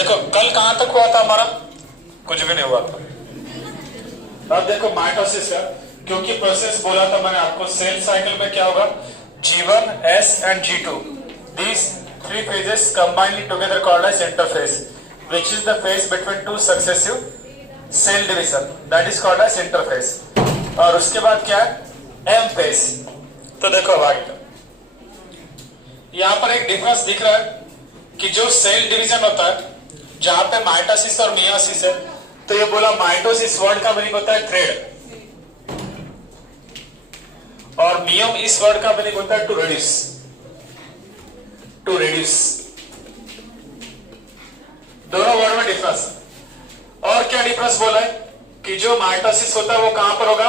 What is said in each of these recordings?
देखो कल कहां तक हुआ था हमारा, कुछ भी नहीं हुआ था। अब देखो माइटोसिस का, क्योंकि प्रोसेस बोला था मैंने आपको, सेल साइकिल में क्या होगा, G1, S and G2, these three phases combined together called as interphase, which is the phase between two successive cell division, that is called as interphase। और उसके बाद क्या है, M phase। तो देखो अब आगे यहां पर एक डिफरेंस दिख रहा है कि जो सेल डिवीजन होता है जहां पे माइटोसिस और मियोसिस है, तो ये बोला माइटोसिस वर्ड का मीनिंग होता है थ्रेड और मियोम इस वर्ड का मीनिंग होता है टू रिड्यूस, टू रिड्यूस। दोनों वर्ड में डिफरेंस। और क्या डिफरेंस बोला है कि जो माइटोसिस होता है वो कहां पर होगा,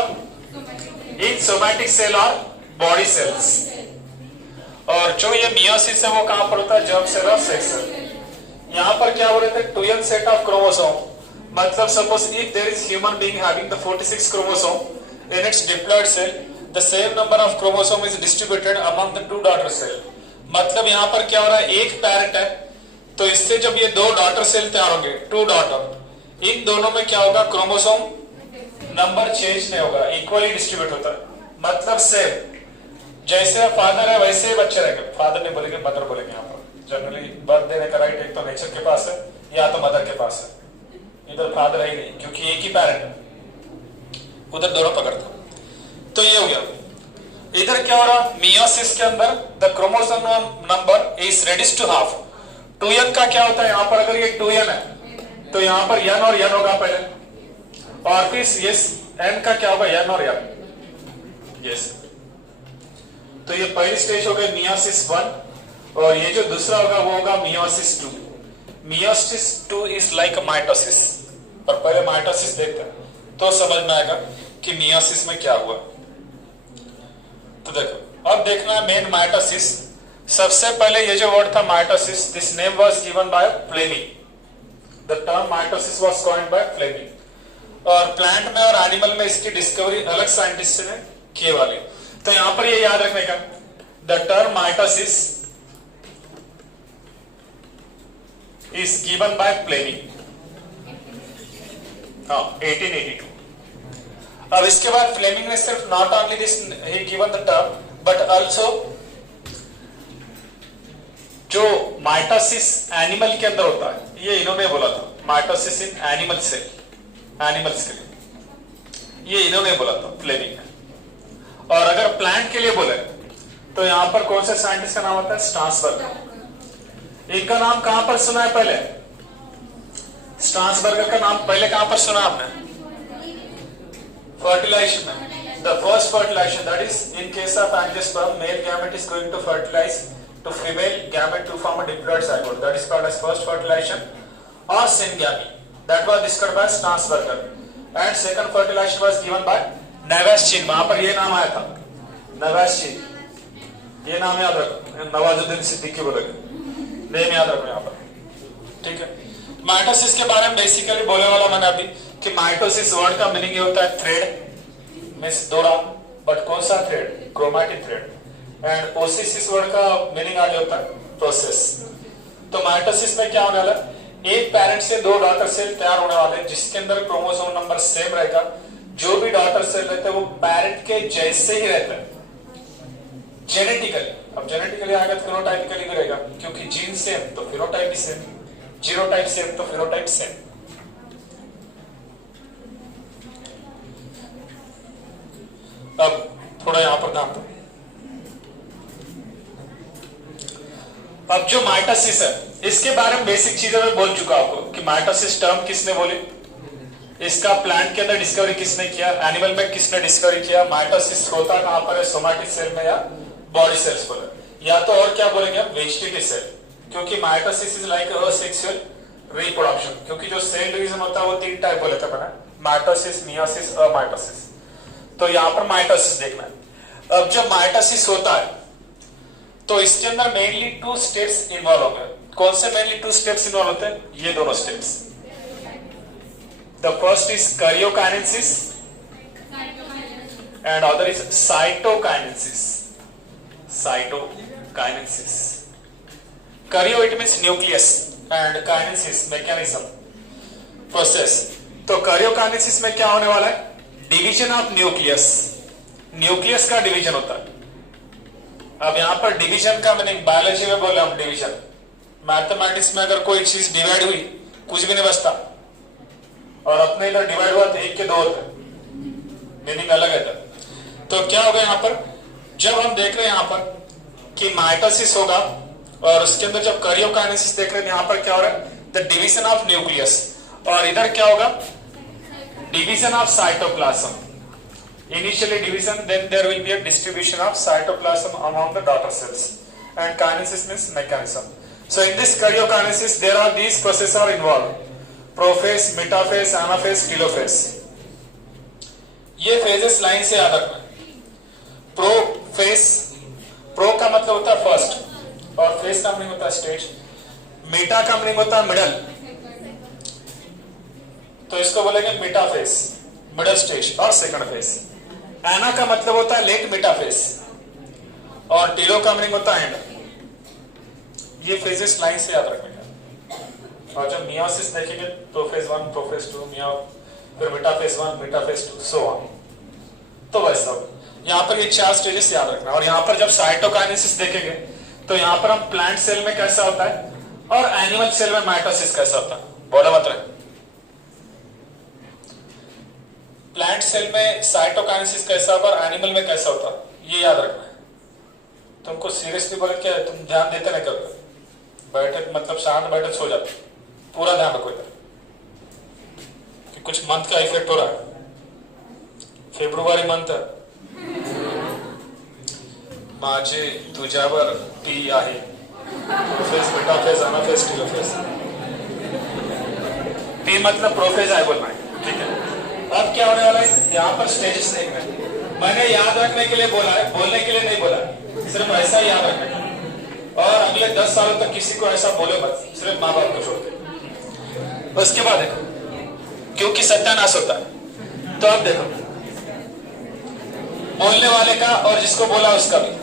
इन सोमैटिक सेल और बॉडी सेल्स, और जो ये मियोसिस है वो कहां पर होता है, जर्म सेल और सेक्स सेल। यहां पर क्या बोले थे, 2n सेट ऑफ क्रोमोसोम, मतलब suppose if there is human being having the 46 chromosome in its diploid cell, the same number of chromosome is distributed among the 2 daughter cell. मतलब यहां पर क्या हो रहा है, एक पैरेंट है तो इससे जब ये 2 डॉटर सेल तैयार होंगे, 2 डॉटर, इन दोनों में क्या होगा, क्रोमोसोम नंबर चेंज नहीं होगा, इक्वली डिस्ट्रीब्यूट होता है। मतलब सेम जैसे फादर है वैसे ही बच्चे रहेंगे, फादर नहीं बोलेंगे मदर बोलेंगे। यहाँ पर जनरली बर्थ देने का राइट एक तो नेचर के पास है या तो मदर के पास है, इधर फादर है ही नहीं क्योंकि एक ही पैरेंट है, उधर दोनों पकड़ता। तो ये हो गया। इधर क्या हो रहा, मियोसिस के अंदर the chromosome number is reduced to half. 2n का क्या होता है, यहाँ पर अगर ये 2n है तो यहाँ पर n और n होगा पहले, और फिर यस n का क्या होगा, n और n। यस, तो ये पहली स्टेज हो गई मियोसिस 1, और ये जो दूसरा होगा वो होगा meiosis 2। Meiosis 2 is like mitosis, पर पहले माइटोसिस देखते हैं तो समझ में आएगा कि मियोसिस में क्या हुआ। तो देखो अब देखना है मेन माइटोसिस। सबसे पहले ये जो वर्ड था mitosis, this name was given by Flemming, the term mitosis was coined by Flemming. और प्लांट में और एनिमल में इसकी डिस्कवरी अलग साइंटिस्ट ने किए वाली। तो यहां पर ये याद रखने का, the term mitosis is given by Flemming, 1882। अब इसके बाद फ्लेमिंग ने सिर्फ not only this he given the term but also जो माइटोसिस एनिमल के अंदर होता है, ये इन्होंने बोला था, mitosis in animal cell, animals के लिए ये इन्होंने बोला था फ्लेमिंग ने। और अगर प्लांट के लिए बोले तो यहां पर कौन से साइंटिस्ट का नाम आता है, स्ट्रासबर्गर। इनका नाम कहां पर सुना है पहले, स्ट्रासबर्गर का नाम पहले कहां पर सुना आपने, फर्टिलाइजेशन में। The first fertilization, that is in case of angiosperm, male gamete is going to fertilize to female gamete to form a diploid zygote, that is called as first fertilization और syngamy, that was discovered by Strasburger. And second fertilization was given by Nawazuddin, वहां पर ये नाम आया था नवाज़ुद्दीन, ये नाम याद रखो, नवाजुद्दीन सिद्दीकी बोलेंगे, नेम याद रखो यहाँ पर, ठीक है। माइटोसिस के बारे में बेसिकली बोलने वाला मैंने अभी कि माइटोसिस वर्ड का मीनिंग ये होता है थ्रेड, मींस दोरा, बट कौन सा thread, chromatin thread. And Oasis word का मीनिंग आगे होता है प्रोसेस। तो माइटोसिस में क्या होने वाला, एक पैरेंट से 2 डॉटर सेल तैयार होने वाले जिसके अंदर क्रोमोसोम नंबर सेम रहेगा। जो भी डॉटर सेल रहते हैं वो पैरेंट के जैसे ही रहता है जेनेटिकली। अब जेनेटिकली आएगा तो फिनोटाइपिकली भी रहेगा, क्योंकि जीन सेम तो फिनोटाइप भी सेम, जीनोटाइप सेम तो फिनोटाइप सेम। अब थोड़ा यहां पर काम करो। अब जो माइटोसिस है इसके बारे में बेसिक चीजें मैं बोल चुका आपको कि माइटोसिस टर्म किसने बोली, इसका प्लांट के अंदर डिस्कवरी किसने किया, एनिमल में किसने डिस्कवरी किया, माइटोसिस होता कहां पर है, सोमैटिक सेल में या बॉडी सेल्स पर, या तो और क्या बोलेंगे वेजिटेटिव सेल, क्योंकि mitosis is like asexual reproduction. क्योंकि जो सेल डिवीजन होता है वो 3 टाइप बोले थे मैंने, माइटोसिस, मियोसिस, अमाइटोसिस। तो यहां पर माइटोसिस देखना है। अब जब माइटोसिस होता है तो इसके अंदर मेनली 2 स्टेप्स इन्वॉल्व होंगे। कौन से मेनली 2 स्टेप्स इन्वॉल्व होते हैं, ये दोनों steps. The first is karyokinesis and other is cytokinesis. Cytokinesis. Karyo it means nucleus. And kinesis mechanism process. तो कैरियोकाइनेसिस में क्या होने वाला है? डिवीजन ऑफ न्यूक्लियस, न्यूक्लियस का डिवीजन होता है। अब यहां पर डिवीजन का मीनिंग बायोलॉजी में बोले हम डिवीजन, मैथमेटिक्स में अगर कोई चीज डिवाइड हुई कुछ भी नहीं बचता, और अपने इधर डिवाइड हुआ तो एक के दो होते, मीनिंग अलग है। तो क्या होगा यहाँ पर, जब हम देख रहे हैं यहाँ पर कि माइटोसिस होगा और उसके अंदर जब कैरियोकाइनेसिस देख रहे हैं यहाँ पर क्या हो रहा है? द डिवीजन ऑफ न्यूक्लियस, और इधर क्या होगा? Division of cytoplasm. Initially division, then there will be a distribution of cytoplasm among the daughter cells, and kinesis means mechanism. So in this karyokinesis there are these processes are involved: prophase, metaphase, anaphase, telophase. ये phases line से याद रखना। Profess, pro का मतलब होता है first, और face का मीनिंग होता है स्टेज, मेटा का मीनिंग होता है मिडल, तो इसको बोलेंगे मेटाफेस, मिडल स्टेज और सेकंड फेस। एना का मतलब होता है लेट मेटाफेस, और टीलो का मीनिंग होता है एंड। ये फेजेस लाइन से याद रखना। और जब मियोसिस देखेंगे प्रोफेज 1, प्रोफेज 2, मियो, फिर मेटाफेज 1, मेटाफेज 2, सो ऑन। तो वैसा यहाँ पर ये 4 स्टेजेस याद रखना। और यहाँ पर जब साइटोकाइनेसिस देखेंगे तो यहाँ पर हम प्लांट सेल में कैसा होता है और एनिमल सेल में माइटोसिस कैसा होता है, बोला मत रहे। प्लांट सेल में साइटोकाइनेसिस कैसा होगा और एनिमल में कैसा होता है, ये याद रखना है। तुमको सीरियसली बोले क्या तुम ध्यान देते नहीं करते, बैठे मतलब शांत बैठे सो जाते, पूरा ध्यान रखो इधर कि कुछ मंथ का इफेक्ट हो रहा है। फेब्रुवारी मंथ है, माझे तुझ्यावर पी आहे, प्रोफेज, मेटाफेज, अनाफेज, टीलोफेज। पी मतलब प्रोफेज है बोलना है, ठीक है। अब क्या होने वाला है, यहाँ पर स्टेजेस देखना है। मैंने याद रखने के लिए बोला है, बोलने के लिए नहीं बोला, सिर्फ ऐसा ही याद रखना है। और अगले 10 सालों तक किसी को ऐसा बोले मत, सिर्फ माँ बाप को छोड़ के। उसके बाद देखो, क्योंकि सत्यानाश होता है। तो अब देखो, बोलने वाले का और जिसको बोला उसका भी।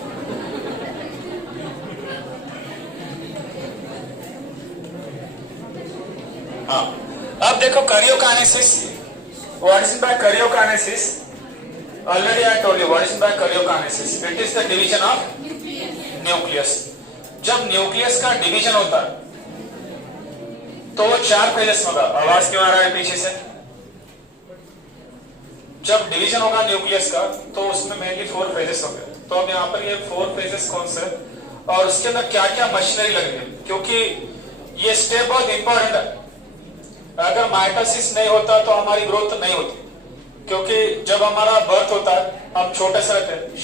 हाँ, अब देखो karyokinesis. What is by karyokinesis? Already I told you what is by karyokinesis. It is the division of nucleus. जब न्यूक्लियस का डिवीजन होता है तो वो 4 फेजेस होगा। आवाज क्यों आ रहा है पीछे से? जब डिवीजन होगा न्यूक्लियस का तो उसमें मेनली 4 फेजेस होंगे। तो अब यहाँ पर ये 4 फेजेस कौन से और उसके अंदर क्या क्या मशीनरी लगेगी, क्योंकि ये स्टेप बहुत इंपॉर्टेंट है। अगर माइटोसिस नहीं होता तो हमारी ग्रोथ नहीं होती, क्योंकि जब हमारा बर्थ होता है हम छोटे से रहते हैं,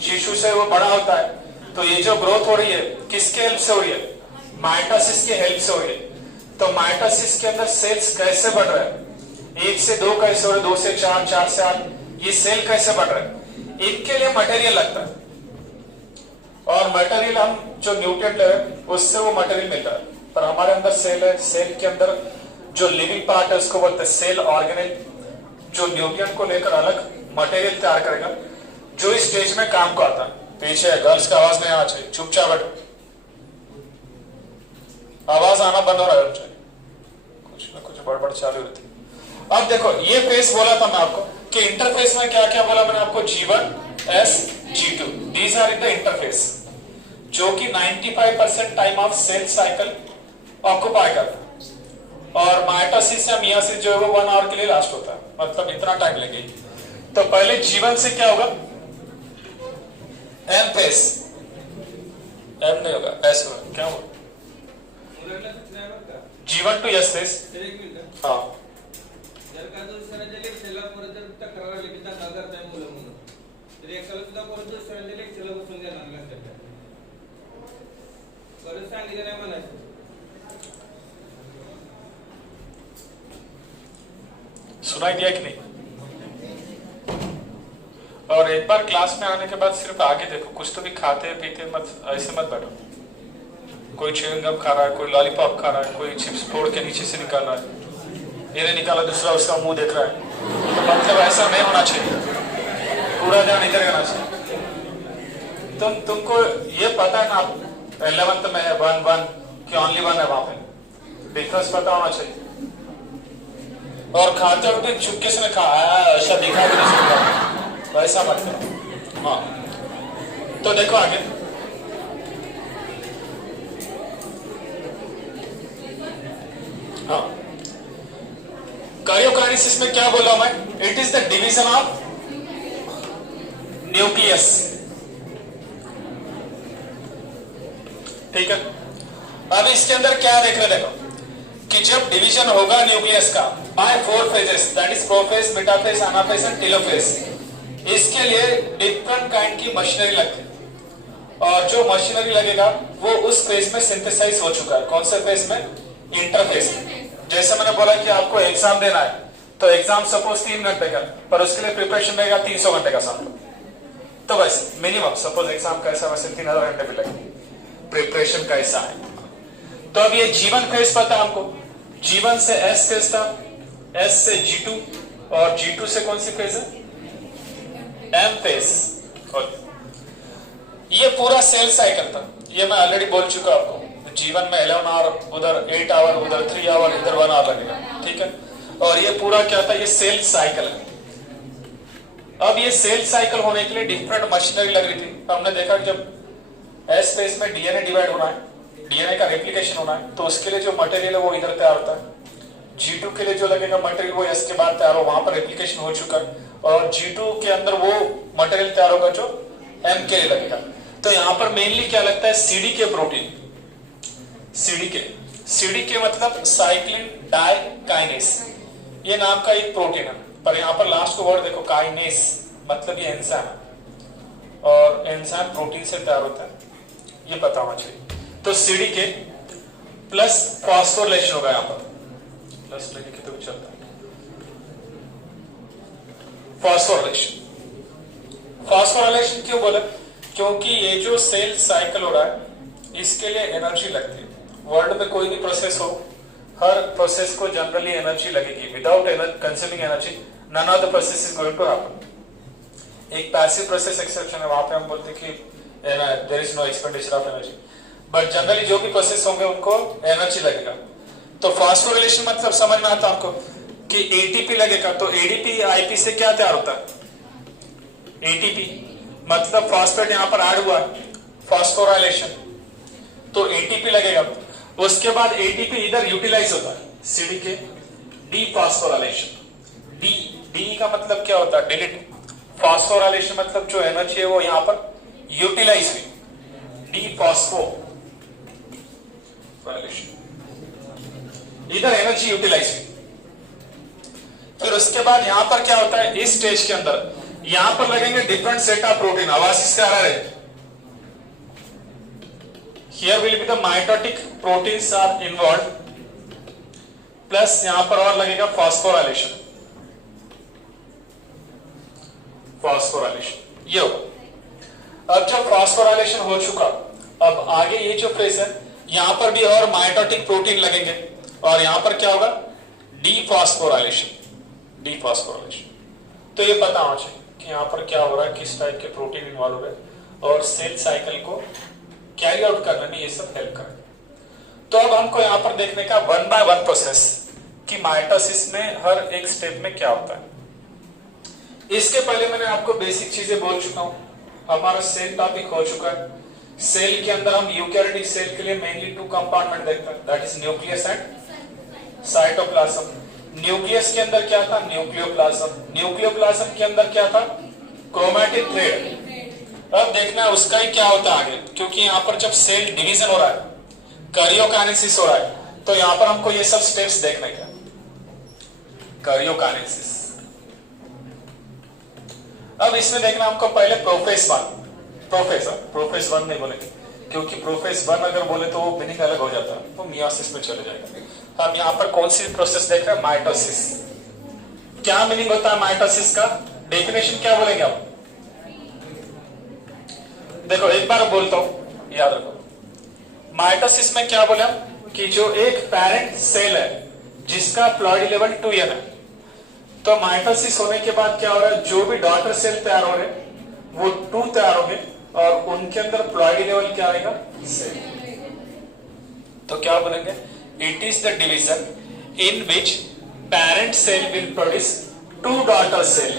शिशु से वो बड़ा होता है, तो ये जो ग्रोथ हो रही है किसके हेल्प से हो रही है? माइटोसिस के हेल्प से हो रही है। तो माइटोसिस के अंदर सेल्स कैसे बढ़ रहे हैं, 1 से 2 कैसे हो रहे, 2 से 4, 4 से 8, ये सेल कैसे बढ़ रहे हैं, इनके लिए मटेरियल लगता है। और मटेरियल हम जो न्यूट्रिएंट है उससे वो मटेरियल मिलता है। पर हमारे अंदर सेल है, सेल के अंदर जो लिविंग पार्ट है उसको बोलते हैं सेल ऑर्गेनेल, जो न्यूट्रिएंट को लेकर अलग मटेरियल तैयार करेगा, जो इस स्टेज में काम को आता है। पीछे गर्ल्स का आवाज नहीं आना चाहिए, चुपचाप बैठो, आवाज आना बंद हो रहा है, कुछ ना कुछ बड़बड़ चालू रहती है। अब देखो ये फेस बोला था मैं आपको कि इंटरफेस में क्या क्या बोला मैंने आपको, G1, S, G2, these are in the interphase, जो कि 95% time of cell cycle occupy करता है। और माइटोसिस या मियोसिस जो है वो 1 आवर के लिए लास्ट होता है, मतलब इतना टाइम लगेगी। तो पहले G1 से क्या होगा, M फेस, M नहीं होगा, S होगा। क्या होगा, G1 to S फेस। हाँ, सुनाई दिया कि नहीं? और एक बार क्लास में आने के बाद सिर्फ आगे देखो, कुछ तो भी खाते पीते मत, ऐसे मत बैठो। कोई च्युइंग गम खा रहा है, कोई लॉलीपॉप खा रहा है, कोई चिप्स फोड़ के नीचे से निकाल रहा है, ये निकाला दूसरा उसका मुंह देख रहा है, तो मतलब ऐसा नहीं होना चाहिए, पूरा ध्यान इधर रहना चाहिए। तुमको ये पता है ना 11th में 1-1 कि ओनली वन है वहां पे? डिफरेंस पता होना चाहिए। और खाते वक्त भी चुपके से खाया ऐसा दिखा भी नहीं सकता, वैसा मत करो। हाँ, तो देखो आगे। हाँ, कार्योकाइनेसिस में क्या बोला मैं? It is the division of nucleus. ठीक है, अब इसके अंदर क्या देख रहे देखो कि जब डिवीजन होगा न्यूक्लियस का by 4 phases, that is prophase, metaphase, anaphase and telophase, इसके लिए डिफरेंट काइंड की मशीनरी लगती है। और जो मशीनरी लगेगा वो उस फेज में सिंथेसाइज हो चुका है। कौन से फेज में? इंटरफेज में। जैसे मैंने बोला कि आपको एग्जाम देना है, तो एग्जाम सपोज 3 घंटे का, पर उसके लिए प्रिपरेशन रहेगा 300 घंटे का साथ। तो वैसे मिनिमम सपोज एग्जाम कैसा, वैसे 3000 घंटे भी लगेंगे। प्रिपरेशन कैसा है? तो अब ये जीवन फेज पता है हमको। जीवन से एस फेज था, एस से G2, और G2 से कौन सी फेज है? M phase. ये पूरा सेल साइकिल था, ये मैं ऑलरेडी बोल चुका आपको। जीवन में 11 आवर, उधर 8 आवर, उधर 3 आवर, इधर 1 आवर लगेगा। ठीक है, और ये पूरा क्या था? ये सेल साइकिल है। अब ये सेल साइकिल होने के लिए डिफरेंट मशीनरी लग रही थी। हमने देखा कि जब एस फेज में डीएनए डिवाइड होना है, डीएनए का रेप्लिकेशन होना है, तो उसके लिए जो मटेरियल है वो इधर तैयार होता है। G2 के लिए जो लगेगा मटेरियल वो एस के बाद तैयार हो, वहां पर रेप्लिकेशन हो चुका है, और G2 के अंदर वो मटेरियल तैयार होगा जो एम के लिए लगेगा। तो यहाँ पर मेनली क्या लगता है? CDK protein. सीडीके मतलब साइक्लिन डाइकाइनेस, ये नाम का एक प्रोटीन है। पर यहाँ पर लास्ट को वर्ड देखो, काइनेस, मतलब ये एंजाइम है, और एंजाइम प्रोटीन से तैयार होता है, ये पता होना चाहिए। तो सीडीके प्लस फॉस्फोरिलेशन होगा, यहाँ पर प्लस लेके तो चलता है। फॉस्फोरिलेशन क्यों बोला? क्योंकि ये जो सेल साइकिल हो रहा है, इसके लिए एनर्जी लगती है। वर्ल्ड में कोई भी प्रोसेस हो, हर प्रोसेस को जनरली एनर्जी लगेगी। Without consuming energy none of the process is going to happen. एक पैसिव प्रोसेस एक्सेप्शन है, वहां पे हम बोलते हैं कि there is no expenditure of energy, but generally जो भी प्रोसेस होंगे उनको एनर्जी लगेगा। तो फॉस्फोरिलेशन मतलब समझ में आता है आपको कि एटीपी लगेगा, तो एडीपी आईपी से क्या तैयार होता है? एटीपी मतलब फॉस्फेट यहां पर ऐड हुआ, फॉस्फोराइलेशन, तो एटीपी लगेगा। उसके बाद एटीपी इधर यूटिलाइज होता है, सीडीके डीफॉस्फोराइलेशन। डी का मतलब क्या होता है? डिलीट। फॉस्फोराइलेशन मतलब जो एनर्जी है वो यहां पर यूटिलाइज हुई, डीफॉस्फोराइलेशन, इधर एनर्जी यूटिलाइज हुई। फिर उसके बाद यहां पर क्या होता है? इस स्टेज के अंदर यहां पर लगेंगे डिफरेंट सेट ऑफ प्रोटीन। आवाज इसका आ रहा है। Here will be the mitotic proteins are involved, plus यहां पर और लगेगा फॉस्फोराइलेशन। ये होगा। अब जब फॉस्फोराइलेशन हो चुका, अब आगे ये जो फेज है, यहां पर भी और माइटोटिक प्रोटीन लगेंगे, और यहां पर क्या होगा? डीफॉस्फोराइलेशन। तो ये पता होना चाहिए कि यहां पर क्या हो रहा है, किस टाइप के प्रोटीन इन्वॉल्व हो गए, और सेल साइकिल को कैरी आउट करने में ये सब हेल्प करें। तो अब हमको यहां पर देखने का 1 बाय 1 प्रोसेस कि माइटोसिस में हर एक स्टेप में क्या होता है। इसके पहले मैंने आपको बेसिक चीजें बोल चुका हूं। हमारा सेल टॉपिक हो चुका है। सेल के अंदर हम यूकैरियोटिक सेल के लिए मेनली 2 कंपार्टमेंट देखते हैं, that is nucleus and cytoplasm. Nucleus के अंदर क्या था? न्यूक्लियोप्लाज्म। न्यूक्लियोप्लाज्म के अंदर क्या था? Chromatic thread. अब देखना है उसका ही क्या होता है आगे, क्योंकि यहां पर जब सेल डिवीजन हो रहा है, कार्योकाइनेसिस हो रहा है, तो यहां पर हमको ये सब स्टेप्स देखने का। कार्योकाइनेसिस, अब इसमें देखना हमको पहले प्रोफेज 1 नहीं बोलेंगे, क्योंकि प्रोफेज 1 अगर बोले तो वो मीनिंग अलग हो जाता है, तो मियोसिस में चले जाएगा। हम यहां पर कौन सी प्रोसेस देख रहे हैं? माइटोसिस। क्या मीनिंग होता है माइटोसिस का? डेफिनेशन क्या बोलेंगे आप? देखो एक बार बोलता हूं, याद रखो। माइटोसिस में क्या बोले हम कि जो एक पेरेंट सेल है जिसका प्लॉइडी लेवल 2n है, तो माइटोसिस होने के बाद क्या हो रहा है? जो भी डॉटर सेल तैयार हो रहे वो 2 तैयार होंगे, और उनके अंदर प्लॉइडी लेवल क्या रहेगा? सेल। तो क्या बोलेंगे, it is the division in which parent cell will produce two daughter cell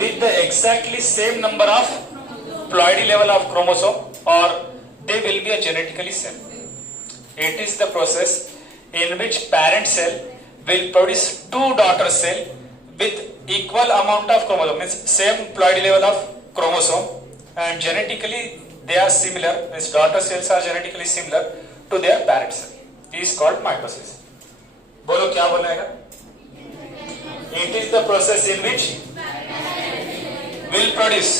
with the exactly same number of ploidy level of chromosome, or they will be a genetically same. It is the process in which parent cell will produce two daughter cell with equal amount of chromosome, means same ploidy level of chromosome, and genetically they are similar, means daughter cells are genetically similar to their parent cell. This is called mitosis. बोलो क्या बोलेगा? It is the process in which will produce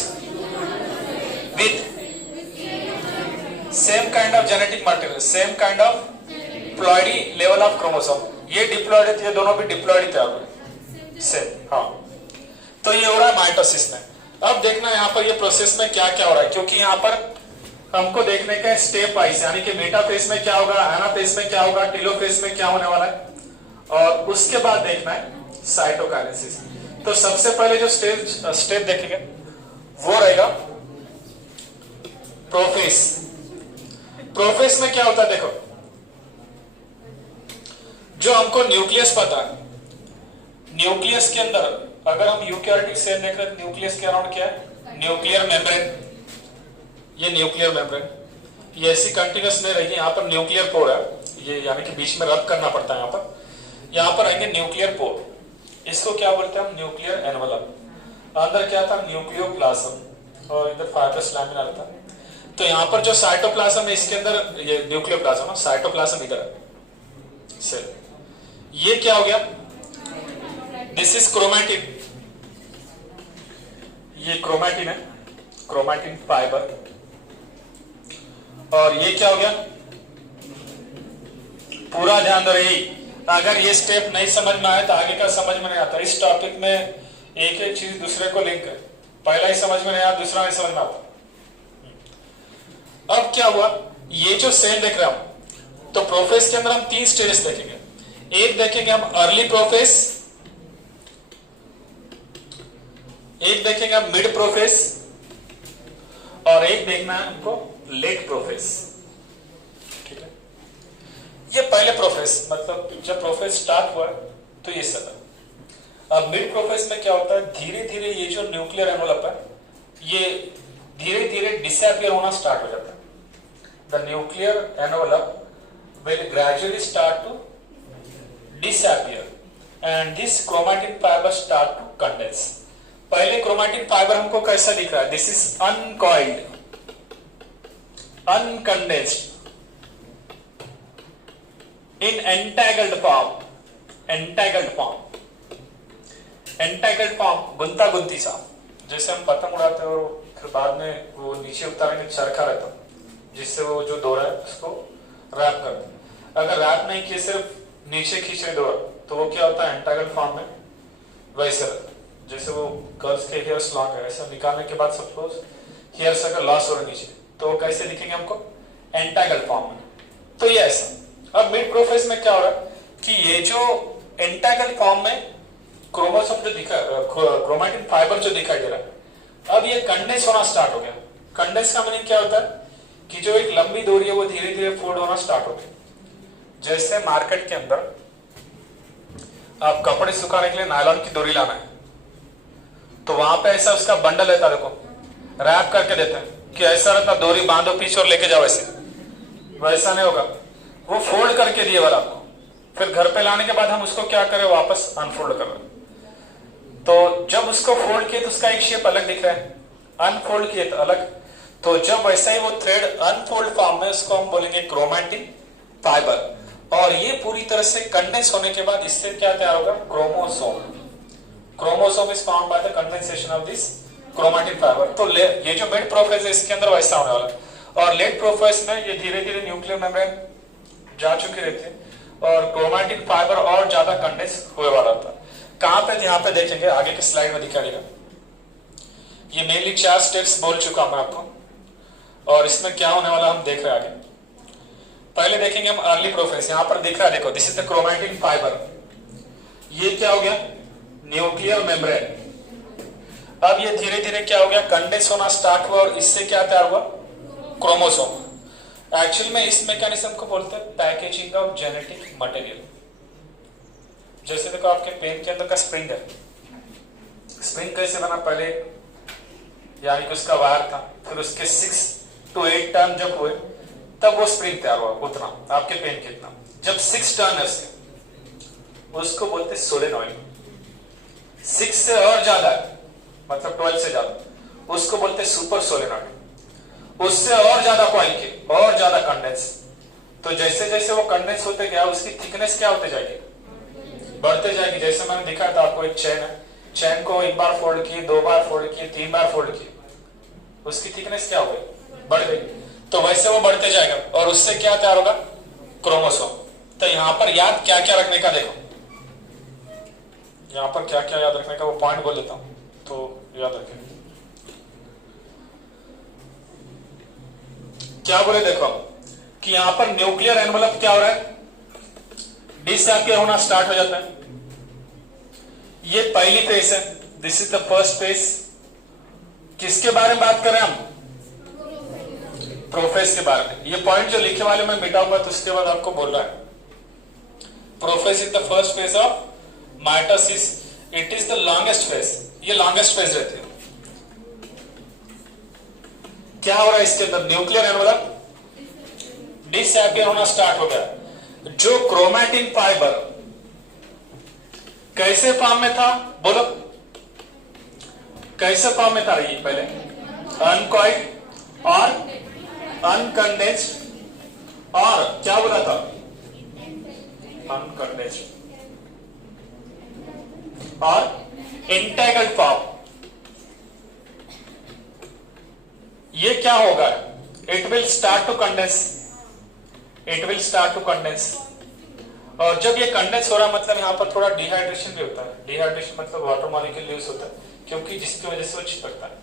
with same kind of genetic material, same kind of ploidy level of chromosome. ये diploid है, ये दोनों भी diploid तैयार हुए सेम। हाँ, तो ये हो रहा है माइटोसिस में। अब देखना यहाँ पर ये प्रोसेस में क्या क्या हो रहा है, क्योंकि यहाँ पर हमको देखने का स्टेप वाइज, यानी कि मेटाफेज में क्या होगा, एनाफेज में क्या होगा, टेलोफेज में क्या होने वाला है, और उसके बाद देखना है साइटोकाइनेसिस। तो सबसे पहले जो स्टेप देखेंगे वो रहेगा प्रोफेज। प्रोफेज में क्या होता है, देखो जो हमको न्यूक्लियस पता है, न्यूक्लियस के अंदर अगर हम यूकैरियोटिक सेल देख रहे हैं, न्यूक्लियस के अराउंड क्या है, न्यूक्लियर मेम्ब्रेन। ये न्यूक्लियर मेम्ब्रेन ये ऐसी कंटिन्यूस नहीं रहेगी, यहाँ पर न्यूक्लियर पोर है, ये यानी कि बीच में रब करना पड़ता है। यहाँ पर आएंगे न्यूक्लियर पोर, इसको क्या बोलते हैं हम, न्यूक्लियर एनवलप। अंदर क्या था, न्यूक्लियोप्लाज्म, और इधर फाइब्रस लैमिना था। तो यहाँ पर जो साइटोप्लाज्म है, इसके अंदर ये न्यूक्लियोप्लाज्म है, साइटोप्लाज्म इधर है सेल। ये क्या हो गया, दिस इज क्रोमैटिन, ये क्रोमैटिन है, क्रोमैटिन फाइबर। और ये क्या हो गया, पूरा ध्यान दो रही, अगर ये स्टेप नहीं समझ में आए तो आगे का समझ में नहीं आता। इस टॉपिक में एक एक चीज दूसरे को लिंक है, पहला ही समझ में नहीं आया, दूसरा नहीं समझ में आता। अब क्या हुआ, ये जो सेल देख रहे हम, तो प्रोफेज के अंदर हम 3 स्टेजेस देखेंगे। एक देखेंगे हम अर्ली प्रोफेज, एक देखेंगे हम मिड प्रोफेज, और एक देखना है हमको लेट प्रोफेज। ठीक है, ये पहले प्रोफेज, मतलब जब प्रोफेज स्टार्ट हुआ तो ये सब है। अब मिड प्रोफेज में क्या होता है, धीरे धीरे ये जो न्यूक्लियर एनवलप है, ये धीरे धीरे डिसअपियर होना स्टार्ट हो जाता है। The nuclear envelope will gradually start to disappear and this chromatin fiber start to condense. पहले chromatin fiber हमको कैसा दिख रहा है, this is uncoiled, uncondensed, in entangled form, entangled form, entangled form गुंता गुंती सा, जैसे हम पतंग उड़ाते हैं और फिर बाद में वो नीचे उतारेंगे चरखा रहता, जिससे वो जो दौरा है उसको रैप करते। अगर रैप नहीं किए, सिर्फ नीचे खींच रहे दौरा, तो वो क्या होता है, एंटागल फॉर्म में वैसे जैसे वो गर्ल्स के हेयर्स लॉन्ग है, ऐसा निकालने के बाद सपोज हेयर्स अगर लॉस हो रहे नीचे, तो वो कैसे दिखेंगे हमको, एंटागल फॉर्म में। तो ये ऐसा। अब मिड प्रोफेज में क्या हो रहा है कि ये जो एंटागल फॉर्म में क्रोमोसोम जो दिखा, क्रोमैटिन फाइबर जो दिखाई दे रहा है, अब ये कंडेंस होना स्टार्ट हो गया। कंडेंस का मीनिंग क्या होता है कि जो एक लंबी डोरी है वो धीरे धीरे फोल्ड होना स्टार्ट हो गई। जैसे मार्केट के अंदर आप कपड़े सुखाने के लिए नायलॉन की डोरी लाना है, तो वहां पे ऐसा उसका बंडल रहता है, देखो रैप करके देते हैं कि ऐसा रहता, डोरी बांधो पीछे और लेके जाओ, ऐसे वैसा नहीं होगा, वो फोल्ड करके दिए वाला आपको। फिर घर पे लाने के बाद हम उसको क्या करें, वापस अनफोल्ड कर रहे हैं। तो जब उसको फोल्ड किए तो उसका एक शेप अलग दिख रहा है, अनफोल्ड किए तो अलग। तो जब वैसा ही वो थ्रेड अनफोल्ड फॉर्म में, उसको हम बोलेंगे क्रोमैटिन फाइबर। और ये पूरी तरह से कंडेंस होने के बाद इससे क्या तैयार होगा, chromosome. Chromosome is found by the condensation of this chromatin fibre. तो ये जो मिड प्रोफेज है इसके अंदर वैसा होने वाला है। और लेट प्रोफेज में ये धीरे धीरे न्यूक्लियर मेम्ब्रेन जा चुकी रहती है और क्रोमैटिन फाइबर और ज्यादा कंडेंस हुए वाला था। कहां पे, यहाँ पे देखेंगे, आगे के स्लाइड में दिखा देगा। ये मेनली 4 स्टेप्स बोल चुका मैं आपको, और इसमें क्या होने वाला हम देख रहे हैं आगे। पहले देखेंगे हम अर्ली प्रोफेज, यहां पर दिख रहा है, देखो this is the chromatin fibre. ये क्या हो गया, न्यूक्लियर मेम्ब्रेन। अब ये धीरे धीरे क्या हो गया, कंडेंस होना स्टार्ट हुआ, और इससे क्या तैयार हुआ, क्रोमोसोम। एक्चुअल में इस मैकेनिज्म को बोलते हैं पैकेजिंग ऑफ जेनेटिक मटेरियल। जैसे देखो आपके पेन के अंदर का स्प्रिंग है, स्प्रिंग कैसे बना, पहले यानी कि उसका वायर था, फिर उसके 6 to 8 टर्न जब हुए तब वो स्प्रिंग तैयार हुआ, उतना आपके पेन के इतना। जब 6 टर्न है उसको बोलते सोलेनॉइड। 6 से और ज्यादा मतलब 12 से ज्यादा उसको बोलते सुपर सोलेनॉइड। उससे और ज्यादा कॉइल के और ज्यादा कंडेंस, तो जैसे जैसे वो कंडेंस होते गया उसकी थिकनेस क्या होते जाएगी, बढ़ते जाएगी। जैसे मैंने दिखाया था आपको, एक चेन है, चेन को एक बार फोल्ड किए, 2 बार फोल्ड किए, 3 बार फोल्ड किए, उसकी थिकनेस क्या हो गई, बढ़ गई। तो वैसे वो बढ़ते जाएगा और उससे क्या तैयार होगा, क्रोमोसोम। तो यहां पर याद क्या क्या रखने का, देखो यहां पर क्या क्या याद रखने का, वो पॉइंट बोल देता हूं तो याद रखें। क्या बोले, देखो कि यहां पर न्यूक्लियर एनवलप क्या हो रहा है, डिसएपियर होना स्टार्ट हो जाता है। ये पहली फेज है, this is the first phase. किसके बारे में बात कर रहे हैं हम, प्रोफेज के बारे में। ये पॉइंट जो लिखे वाले मैं मिटाऊंगा तो उसके बाद आपको बोल रहा है। Prophase is the first phase of mitosis, it is the longest phase, ये लॉन्गेस्ट फेज रहती है। क्या हो रहा है इसके अंदर, न्यूक्लियर एनवलप डिसएपियर होना स्टार्ट हो गया। जो क्रोमैटिन फाइबर कैसे फॉर्म में था, बोलो कैसे फॉर्म में था, ये पहले अनकॉइल्ड और अनकंडेंस्ड और क्या बोला था, अनकंडेंस्ड और इंटेग्रल फॉर्म। ये क्या होगा, it will start to condense, it will start to condense. और जब ये कंडेंस हो रहा है मतलब यहाँ पर थोड़ा डिहाइड्रेशन भी होता है। डिहाइड्रेशन मतलब वाटर मॉलिक्यूल लूज होता है, क्योंकि जिसकी वजह से वो चिपकता है।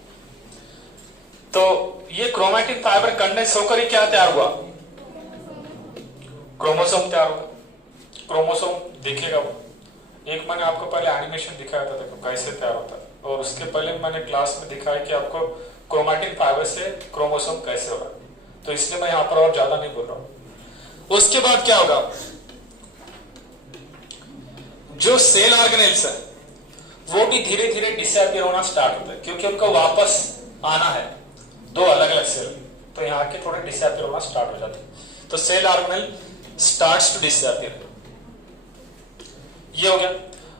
तो ये क्रोमैटिन फाइबर कंडेंस होकर ही क्या तैयार हुआ, क्रोमोसोम तैयार हुआ। क्रोमोसोम दिखेगा वो, एक मैंने आपको पहले एनिमेशन दिखाया था, देखो कैसे तैयार होता है। और उसके पहले मैंने क्लास में दिखाया कि आपको क्रोमैटिन फाइबर से क्रोमोसोम कैसे हो रहा है, तो इसलिए मैं यहाँ पर और ज्यादा नहीं बोल रहा हूं। उसके बाद क्या होगा, जो सेल ऑर्गेनेल्स है वो भी धीरे धीरे डिसअपियर होना स्टार्ट होता है, क्योंकि उनको वापस आना है, 2 अलग अलग सेल, तो यहाँ के थोड़े डिसअपियर होना स्टार्ट हो जाते हैं। तो cell organelle starts to disappear, ये हो गया।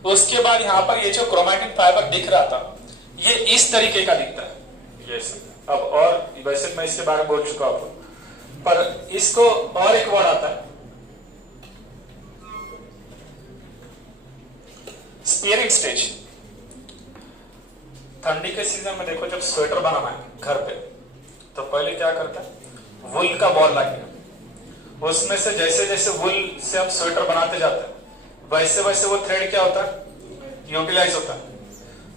उसके बाद यहाँ पर ये जो क्रोमैटिन फाइबर दिख रहा था ये इस तरीके का दिखता है, ये सब। अब और वैसे मैं इसके बारे में बोल चुका हूं, पर इसको और एक वर्ड आता है स्पीयरिंग स्टेज। ठंडी के सीजन में देखो, जब स्वेटर बनाना है घर पे तो पहले क्या करता है, वुल का बॉल लाके उसमें से जैसे जैसे वुल से हम स्वेटर बनाते जाते हैं वैसे वैसे वो थ्रेड क्या होता है, यूटिलाइज होता है।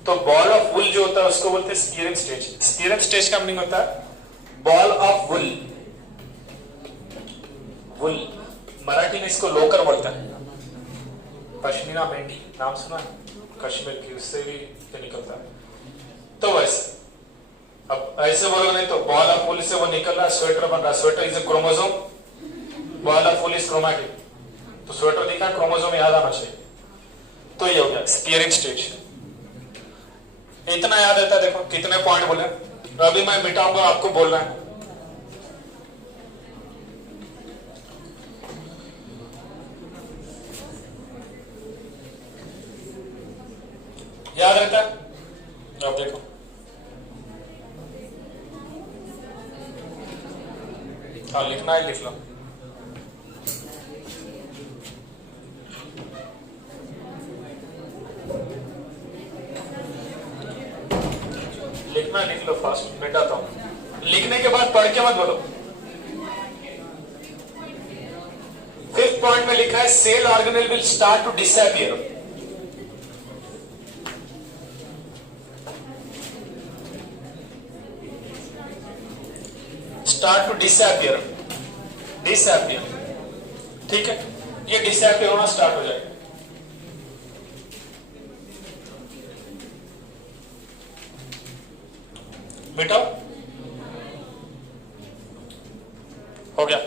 तो बॉल ऑफ वुल जो होता है उसको बोलते हैं स्पीयरिंग स्टेज। स्पीयरिंग स्टेज का मीनिंग होता है बॉल ऑफ वुल। वुल मराठी में इसको लोकर बोलता है। पश्मीना मेंढी नाम सुना है, कश्मीर की, उससे भी निकलता है। तो वैसे अब ऐसे बोलोगे नहीं तो बॉल ऑफ वुल से वो निकल रहा है, स्वेटर बन रहा है। Sweater is a chromosome, ball of wool is chromatin. तो स्वेटर दिखा, क्रोमोसोम याद आना चाहिए। तो ये हो गया स्पीयरिंग स्टेज। इतना याद रहता है, देखो कितने पॉइंट बोले। अभी मैं मिटाऊंगा, आपको बोलना है। याद रहता है, अब देखो हाँ लिखना है, लिख लो। लिखना, लिख लो फास्ट, मिटाता हूं। लिखने के बाद पढ़ के मत बोलो। 5th पॉइंट में लिखा है cell organelle will start to disappear. Start to disappear, disappear, ठीक है। ये डिसअपियर होना स्टार्ट हो जाएगा। मिटाओ, हो गया।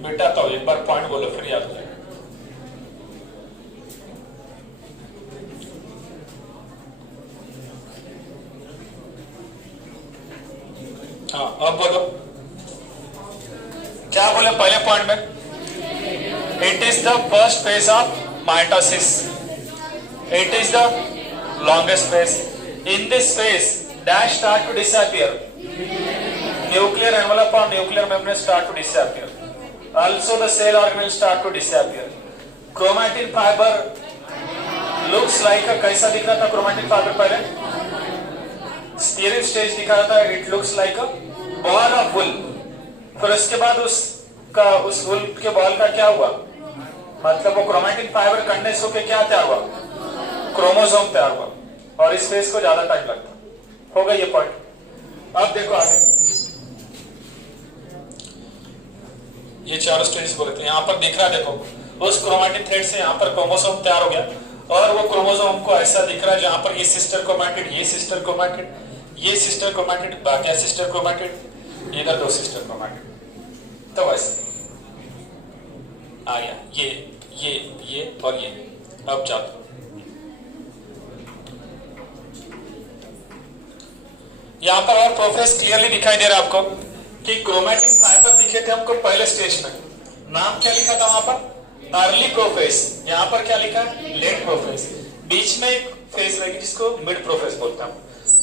बेटा तो एक बार पॉइंट बोलो फिर याद हो जाएगा। हाँ अब बोलो क्या बोले पहले पॉइंट में? It is the first phase of mitosis, it is the longest phase. In this phase dash start to disappear, nuclear envelope or nuclear membrane start to disappear, also the cell organelle start to disappear. Chromatin fiber looks like a, कैसा दिख रहा था chromatin fiber पहले? sterile stage दिखा रहा था, it looks like a ball of wool. फिर उसके बाद उस wool के बॉल का क्या हुआ? मतलब वो chromatin fiber कंडेंस होके क्या तैयार हुआ? क्रोमोसोम तैयार हुआ, और इस फेज को ज्यादा टाइम लगता। हो गया ये पॉइंट। अब देखो आगे, ये चारों स्टेजेस बोले थे, यहाँ पर दिख रहा है देखो, उस क्रोमैटिन थ्रेड से यहाँ पर क्रोमोसोम तैयार हो गया, और वो क्रोमोसोम को ऐसा दिख रहा है जहां पर ये सिस्टर क्रोमैटिड, ये सिस्टर क्रोमैटिड, ये सिस्टर क्रोमैटिड, बाकी सिस्टर क्रोमैटिड, इधर दो सिस्टर क्रोमैटिड। तो वैसे आ गया ये और ये। अब जाओ यहां पर, और प्रोसेस क्लियरली दिखाई दे रहा है आपको कि क्रोमैटिन फाइबर दिखे थे हमको पहले स्टेज में, नाम क्या लिखा था वहां पर? Early prophase. यहां पर क्या लिखा है? Late profess. बीच में एक फेज रहेगी जिसको मिड प्रोफेस बोलते हैं।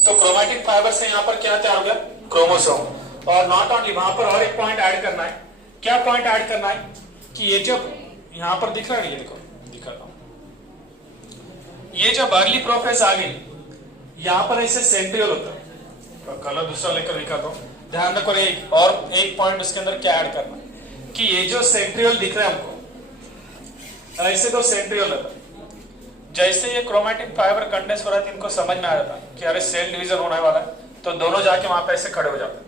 तो क्रोमैटिन फाइबर से यहां पर क्या तैयार हो गया? क्रोमोसोम। और नॉट ओनली, वहां पर और एक पॉइंट ऐड करना है। क्या पॉइंट ऐड करना है? कि ये जब यहां पर दिख रहा है, ये देखो दिखाता हूं, ये जब अर्ली प्रोफेस आ गई, यहां पर ऐसे सेंट्रियोल होता है, कलर दूसरा लेकर दिखाता हूं, ध्यान रखो। एक पॉइंट उसके अंदर क्या ऐड करना है कि ये जो सेंट्रियोल दिख रहा है हमको, ऐसे दो सेंट्रियोल है, जैसे ये क्रोमैटिन फाइबर कंडेंस हो रहा है, इनको समझ में आ जाता है कि अरे सेल डिवीजन होने वाला है, तो दोनों जाके वहां पे ऐसे खड़े हो जाते हैं।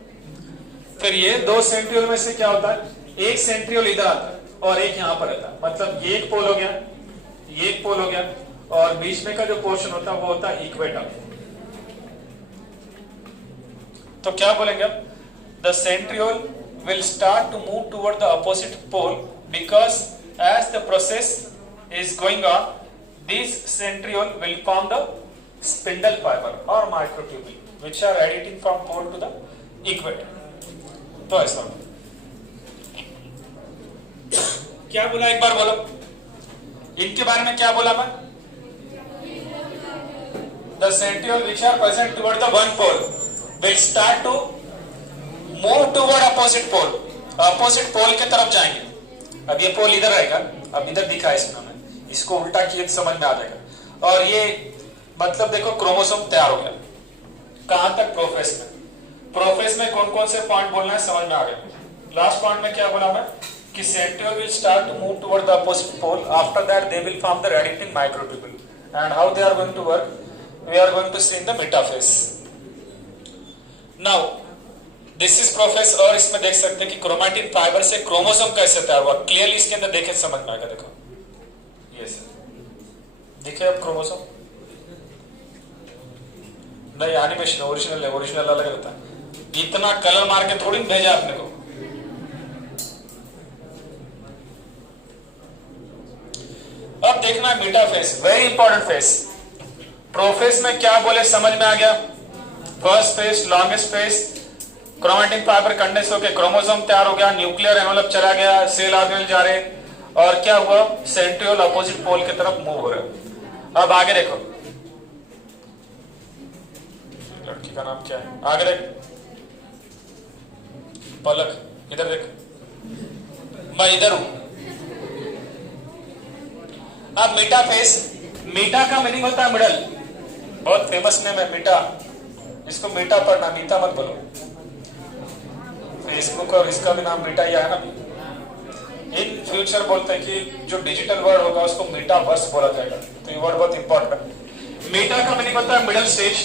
फिर ये दो सेंट्रियोल में से क्या होता है? एक सेंट्रियोल इधर आता है और एक यहां पर रहता है, मतलब ये एक पोल हो गया, ये एक पोल हो गया, और बीच में का जो पोर्शन होता है वो होता है इक्वेटर। तो क्या बोलेंगे अब? The centriole will start to move toward the opposite pole because as the process is going on, these centriole will form the spindle fiber or microtubule which are radiating from pole to the equator. तो ऐसा क्या बोला? एक बार बोलो, इनके बारे में क्या बोला मैं? The centriole which are present toward the one pole will start to move toward opposite pole, opposite pole के तरफ जाएंगे। अब ये पोल इधर रहेगा, अब इधर दिखा है इसमें, मैं इसको उल्टा किए तो समझ में आ जाएगा। और ये मतलब देखो क्रोमोसोम तैयार हो गया, कहां तक? प्रोफेस में। प्रोफेस में कौन कौन से पॉइंट बोलना है समझ में आ गया। लास्ट पॉइंट में क्या बोला मैं? कि centriole will start to move toward the opposite pole, after that they will form the radiating microtubule, and how they are going to work we are going to see in the metaphase. Now this is prophase, और इसमें देख सकते हैं कि chromatin fibre से chromosome कैसे तैयार हुआ, क्लियरली इसके अंदर देखे समझ में आएगा। देखो ये सर दिखे अब क्रोमोसोम, नहीं एनिमेशन ओरिजिनल है, ओरिजिनल अलग होता है, इतना कलर मार के थोड़ी भेजा आपने को। अब देखना metaphase, very important phase. Prophase में क्या बोले समझ में आ गया? First phase, longest phase, chromatin fibre condense होकर क्रोमोसोम तैयार हो गया, न्यूक्लियर एनवेलप चला गया, सेल ऑर्गेनेल जा रहे, और क्या हुआ? सेंट्रियोल अपोजिट पोल की तरफ मूव हो रहा। अब आगे देखो, लड़की का नाम क्या है? आगे देख, पलक, इधर देख, मैं इधर हूं। अब मीटा फेज, मीटा का मीनिंग होता है मिडल, बहुत फेमस नेम है मीटा, इसको मीटा पढ़ना, मीटा मत बोलो। फेसबुक और इसका भी नाम मीटा ही है ना। इन फ्यूचर बोलते हैं कि जो डिजिटल वर्ड होगा उसको मीटावर्स बोला जाएगा। तो ये वर्ड बहुत इंपॉर्टेंट है। मीटा का मीनिंग होता है मिडिल स्टेज,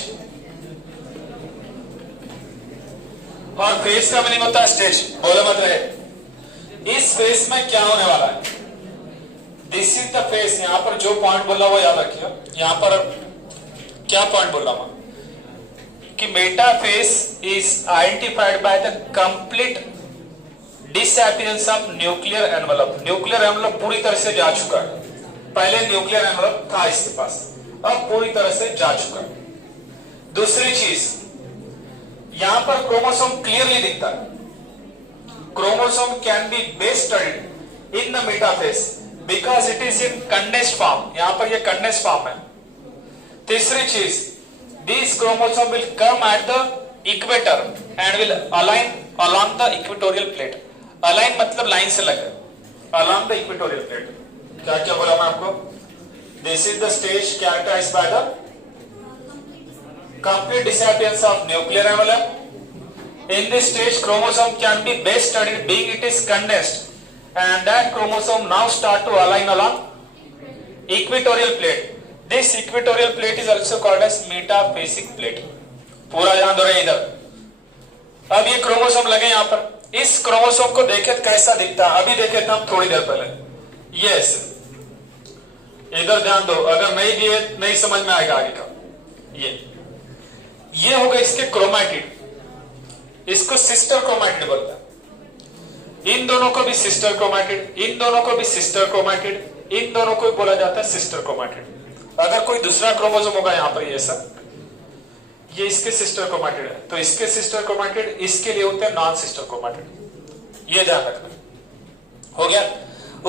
और फेस का मीनिंग होता है स्टेज। बोले मत रहे। इस फेस में क्या होने वाला है? This is the face. यहां पर जो पॉइंट बोला वो याद रखिए। यहां पर क्या पॉइंट बोल रहा हूं कि Meta face is identified by the complete disappearance of nuclear envelope. Nuclear envelope पूरी तरह से जा चुका है। पहले न्यूक्लियर एनवलप था इसके पास, अब पूरी तरह से जा चुका है। दूसरी चीज, यहां पर क्रोमोसोम क्लियरली दिखता है। Chromosome can be best studied in the metaphase because it is in condensed form. यहां पर ये कंडेंस्ड फॉर्म है। तीसरी चीज, this chromosome will come at the equator and will align along the equatorial plate। Align मतलब line से लगे, along the equatorial plate। क्या क्या बोला मैं आपको? This is the stage characterized by the complete disappearance of nuclear envelope. In this stage, chromosome can be best studied being it is condensed, and that chromosome now start to align along equatorial plate. This equatorial plate is also called as metaphasic plate। पूरा ध्यान दो रहे इधर। अब ये chromosome लगे यहां पर। इस क्रोमोसोम को देखे तो कैसा दिखता है? अभी देखे थे हम थोड़ी देर पहले। यस, इधर ध्यान दो। अगर नहीं दिए नहीं समझ में आएगा आगे का। ये होगा इसके क्रोमैटिड। इसको सिस्टर क्रोमैटिड बोलता है। इन दोनों को भी सिस्टर क्रोमैटिड, इन दोनों को भी सिस्टर क्रोमैटिड, इन दोनों को भी बोला जाता है सिस्टर क्रोमैटिड। अगर कोई दूसरा क्रोमोसोम होगा यहां पर, ये ऐसा, ये इसके सिस्टर क्रोमैटिड है, तो इसके सिस्टर क्रोमैटिड इसके लिए होते हैं नॉन सिस्टर क्रोमैटिड। ये ध्यान रखना। हो गया।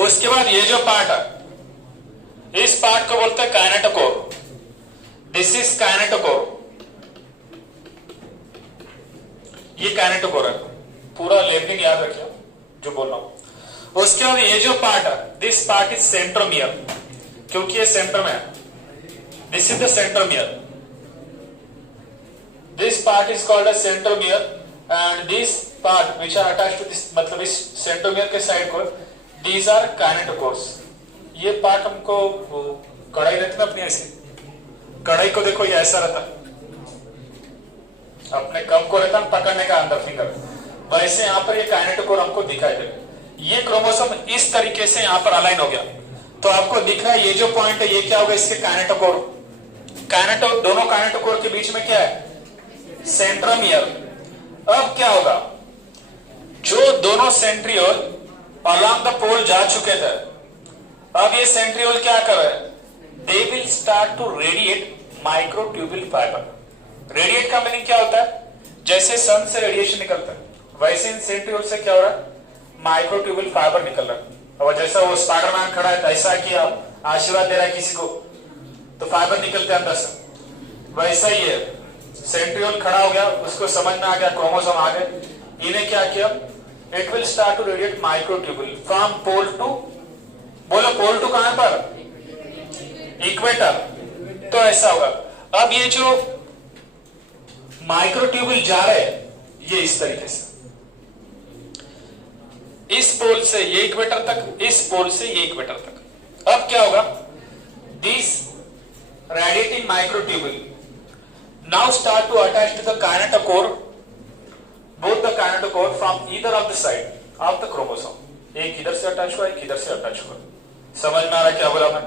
उसके बाद ये जो पार्ट है, इस पार्ट को बोलते हैं काइनेटोकोर। This is kinetochore. ये काइनेटोकोर है। पूरा लेबलिंग याद रखिए जो बोल रहा हूं। उसके बाद ये जो पार्ट है, दिस पार्ट इज सेंट्रोमियर, क्योंकि ये सेंटर में है। This is the centromere. This part is called as centromere and this part which are attached to this, मतलब इस centromere के साइड को, these are kinetochores। ये पार्ट हमको कढ़ाई रहती ना अपनी, ऐसी कढ़ाई को देखो ये ऐसा रहता, अपने कप को रहता पकड़ने का अंदर फिंगर, वैसे यहाँ पर ये काइनेटोकोर हमको दिखाई दे। ये क्रोमोसोम इस तरीके से यहाँ पर अलाइन हो गया, तो आपको दिख रहा है ये जो पॉइंट है ये क्या होगा? इसके काइनेटोकोर। दोनों काइनेटोकोर के बीच में क्या है? सेंट्रोमियर। अब क्या होगा? जो दोनों सेंट्रियोल अलोंग द पोल जा चुके थे, अब ये सेंट्रियोल क्या कर रहे हैं? They will start to radiate microtubule fibre. Radiate का मीनिंग क्या होता है? जैसे सन से रेडिएशन निकलता है, वैसे इन सेंट्रियोल से क्या हो रहा है? माइक्रोट्यूबुल फाइबर निकल रहा है। और जैसा वो स्पाइडरमैन खड़ा है, ऐसा किया आशीर्वाद दे रहा है किसी को, तो फाइबर निकलते हैं अंदर से, वैसा ही है। सेंट्रियोल खड़ा हो गया, उसको समझ में आ गया क्रोमोसोम आ गए, इन्हें क्या किया? It will start to radiate microtubule from pole to, बोलो पोल टू कहां पर? इक्वेटर। तो ऐसा होगा। अब ये जो माइक्रोट्यूबुल जा रहे हैं ये इस तरीके से, इस पोल से ये इक्वेटर तक, इस पोल से ये इक्वेटर तक। अब क्या होगा? This radiating microtubule now start to attach to the kinetochore, both the kinetochore from either of the side of the chromosome। एक इधर से अटैच हुआ, एक इधर से अटैच हुआ। समझ में आ रहा है क्या बोला मैं?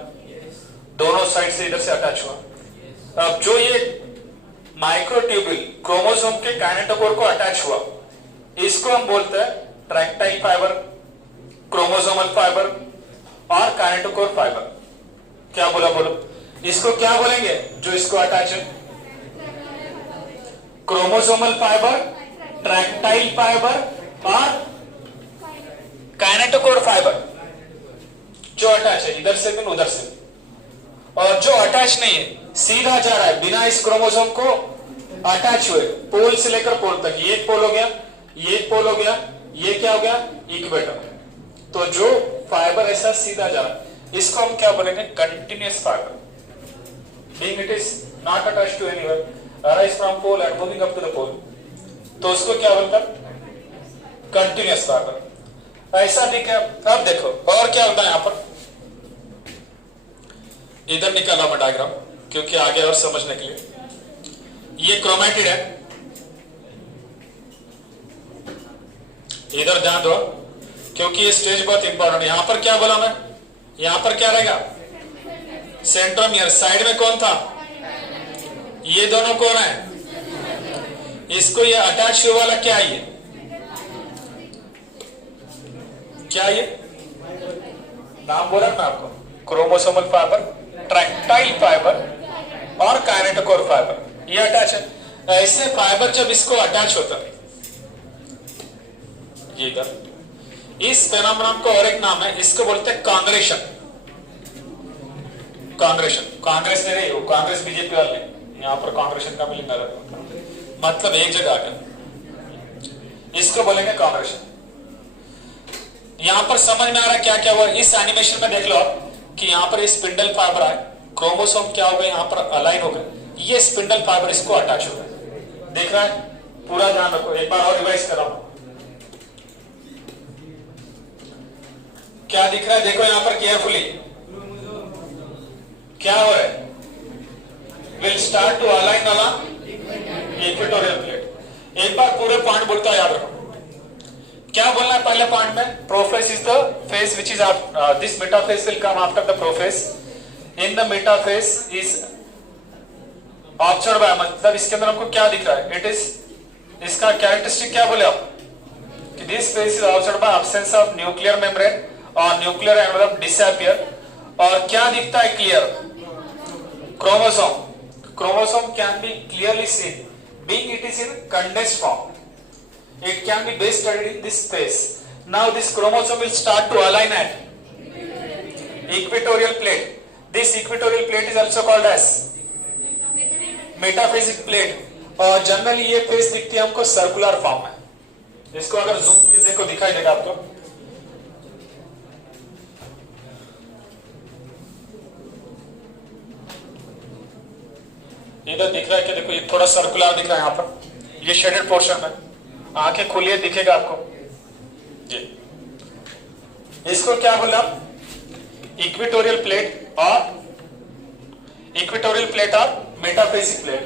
दोनों साइड से इधर से अटैच हुआ। अब जो ये माइक्रोट्यूबुल क्रोमोसोम के काइनेटोकोर को अटैच हुआ, इसको हम बोलते हैं ट्रैक्टाइल फाइबर, क्रोमोसोमल फाइबर और काइनेटोकोर फाइबर। क्या बोला? बोलो इसको क्या बोलेंगे? जो इसको अटैच है, क्रोमोसोमल फाइबर, ट्रैक्टाइल फाइबर और काइनेटोकोर फाइबर जो अटैच है इधर से भी उधर से। और जो अटैच नहीं है, सीधा जा रहा है बिना इस क्रोमोसोम को अटैच हुए, पोल से लेकर पोल तक। ये एक पोल हो गया, ये एक पोल हो गया, ये क्या हो गया? इक्वेटर। तो जो फाइबर ऐसा सीधा जा रहा है, इसको हम क्या बोलेंगे? Continuous fibre. Being it is not attached to anywhere, arise from pole and moving up to the pole, तो उसको क्या बोलता है? Continuous fibre. ऐसा ठीक है। अब देखो और क्या होता है यहां पर, इधर निकाला मैं डायग्राम क्योंकि आगे और समझने के लिए। ये क्रोमेटिड है, इधर ध्यान दो क्योंकि ये स्टेज बहुत इंपॉर्टेंट है। यहां पर क्या बोला मैं, यहां पर क्या रहेगा, सेंट्रोमियर। साइड में कौन था, ये दोनों कौन है, इसको ये अटैच हुआ वाला क्या है, ये क्या, ये नाम बोला मैं आपको, क्रोमोसोमल फाइबर, ट्रैक्टाइल फाइबर और काइनेटोकोर फाइबर, ये अटैच है। ऐसे फाइबर जब इसको अटैच होता है, ये इधर, इस फेनोमेनन को और एक नाम है, इसको बोलते हैं कांग्रेशन। कांग्रेशन, कांग्रेस ले रही हो, कांग्रेस बीजेपी वाले, यहां पर कांग्रेशन का मिल मतलब एक जगह आकर, इसको बोलेंगे कांग्रेशन। यहां पर समझ में आ रहा है क्या क्या हुआ। इस एनिमेशन में देख लो कि यहां पर स्पिंडल फाइबर आए, क्रोमोसोम क्या हो गए, यहां पर अलाइन हो गए, ये स्पिंडल फाइबर इसको अटैच हो गए। देख रहा है, पूरा ध्यान रखो, एक बार और रिवाइज कर रहा हूं। क्या दिख रहा है, देखो यहां पर केयरफुली, क्या हो रहा है, will start to align along equatorial plate. एक बार पूरे पॉइंट बोलता है, याद रखो क्या बोलना है पहले पॉइंट में। Prophase is the phase which is this metaphase will come after the prophase. In the metaphase is observe, मतलब इसके अंदर हमको क्या दिख रहा है, इट इज, इसका कैरेक्टरिस्टिक क्या बोले आप कि this face is observe by absence of nuclear membrane और न्यूक्लियर एनवेलप डिसअपियर। और क्या दिखता है clear, chromosome. Chromosome can be clearly seen being it is in condensed form. It can be best studied in this space. Now this chromosome will start to align at equatorial plate. This equatorial plate is also called as metaphasic plate. और generally ये face दिखती है हमको circular form में। इसको अगर zoom से देखो दिखाई देगा आपको, इधर दिख रहा है कि देखो ये थोड़ा सर्कुलर दिख रहा है, यहाँ पर ये शेडेड पोर्शन में, आंखें खुली है दिखेगा आपको जी। इसको क्या बोला, इक्वेटोरियल प्लेट और मेटाफेसिक प्लेट।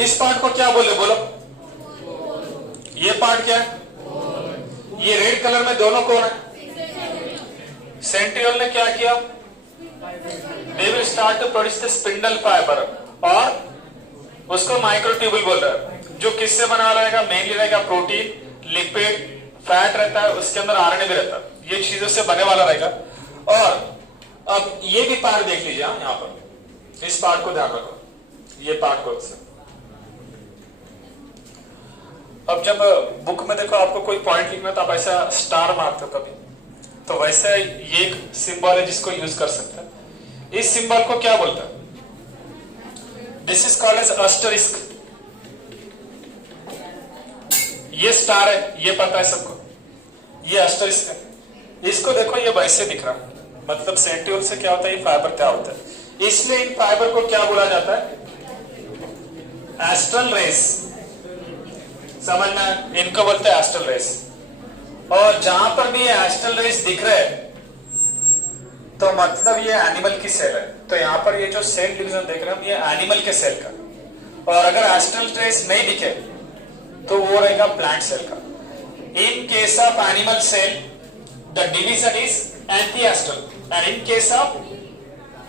इस पार्ट को क्या बोले, बोलो, ये पार्ट क्या है, ये रेड कलर में दोनों कौन है, सेंट्रियोल ने क्या किया, they will start to produce the spindle fiber और उसको माइक्रोट्यूबुल बोल रहा है, जो किससे बना रहेगा, मेनली रहेगा प्रोटीन, लिपिड, फैट रहता है, उसके अंदर आरएनए भी रहता है, ये चीजों से बने वाला रहेगा। और अब ये भी पार्ट देख लीजिए, यहाँ पर इस पार्ट को ध्यान रखो, ये पार्ट को से। अब जब बुक में देखो आपको कोई पॉइंट लिखना तो आप ऐसा स्टार मारते हो कभी, तो वैसे ये एक सिंबल है जिसको यूज कर सकते हैं। इस सिंबल को क्या बोलते हैं, this is called as asterisk. ये स्टार है, ये पता है सबको, ये एस्टरिस्क है। इसको देखो ये वैसे दिख रहा है, मतलब सेंट्रियोल से क्या होता है, ये फाइबर क्या होता है, इसलिए इन फाइबर को क्या बोला जाता है, एस्ट्रल रेस। समझना, इनको बोलते हैं एस्ट्रल रेस। और जहां पर भी ये एस्ट्रल रेस दिख रहे हैं तो मतलब ये एनिमल की सेल है। तो यहाँ पर ये जो सेल डिवीजन देख रहे हैं हम, ये एनिमल के सेल का। और अगर एस्ट्रल ट्रेस नहीं दिखे तो वो रहेगा प्लांट सेल का। In case of animal cell the division is amphiastral and in case of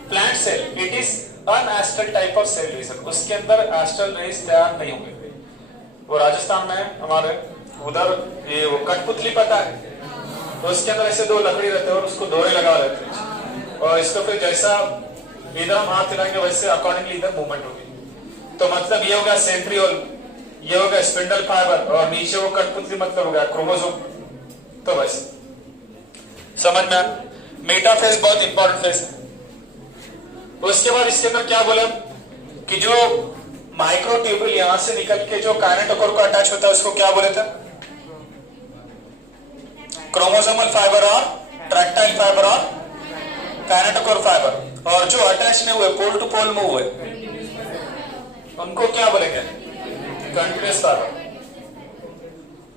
plant cell it is anastral type of cell division. उसके अंदर एस्ट्रल रेस तैयार नहीं होंगे। वो राजस्थान में हमारे उधर ये वो कठपुतली पता है, तो उसके अंदर ऐसे दो लकड़ी रहते हैं और उसको डोरे लगा रहते हैं, और इसको फिर जैसा इधर हम हाथ हिलाएंगे वैसे अकॉर्डिंगली इधर मूवमेंट होगी। तो मतलब ये हो गया सेंट्रियोल, ये हो गया स्पिंडल फाइबर, और नीचे वो कठपुतली मतलब हो गया क्रोमोसोम। तो वैसे समझ में, मेटाफेज बहुत इंपॉर्टेंट फेज है। उसके बाद इसके अंदर क्या बोले कि जो माइक्रोट्यूबुल यहां से निकल के जो काइनेटोकोर को अटैच होता है उसको क्या बोले थे, क्रोमोसोमल फाइबर और ट्रैक्टाइल फाइबर और काइनेटोकोर फाइबर। और जो अटैच नहीं हुए, पोल टू पोल मूव हुए, उनको क्या बोलेंगे, कंटीन्यूअस फाइबर।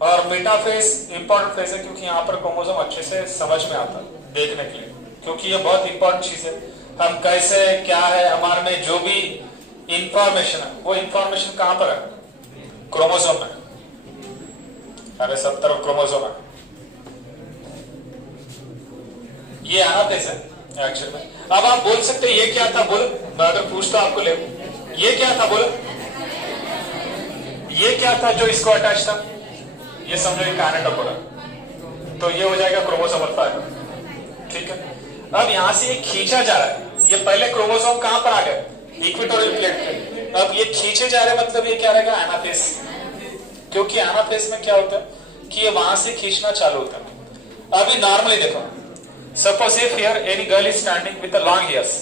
और मेटाफेज इंपॉर्टेंट फेज है क्योंकि यहाँ पर क्रोमोसोम अच्छे से समझ में आता है देखने के लिए, क्योंकि ये बहुत इंपॉर्टेंट चीज है। हम कैसे क्या है हमारे में जो भी इंफॉर्मेशन है वो इंफॉर्मेशन कहां पर है? क्रोमोसोम में। अरे सब तरफ क्रोमोसोम है। ये एनाफेज है एक्चुअल में। अब आप बोल सकते ये क्या था बोलो, मैं अगर पूछता आपको ले ये क्या था बोलो, ये क्या था जो इसको अटैच था? ये समझो काइनेटोकोर, तो ये हो जाएगा क्रोमोसोमल फाइबर। ठीक है, अब यहां से ये खींचा जा रहा है। ये पहले क्रोमोसोम कहां पर आ गया? इक्वेटोरियल प्लेट पे। अब ये खींचे जा रहे मतलब ये क्या रहेगा? एनाफेज। क्योंकि एनाफेज में क्या होता है कि ये वहां से खींचना चालू होता है। अभी नॉर्मली देखो, suppose if here any girl is standing with long hairs,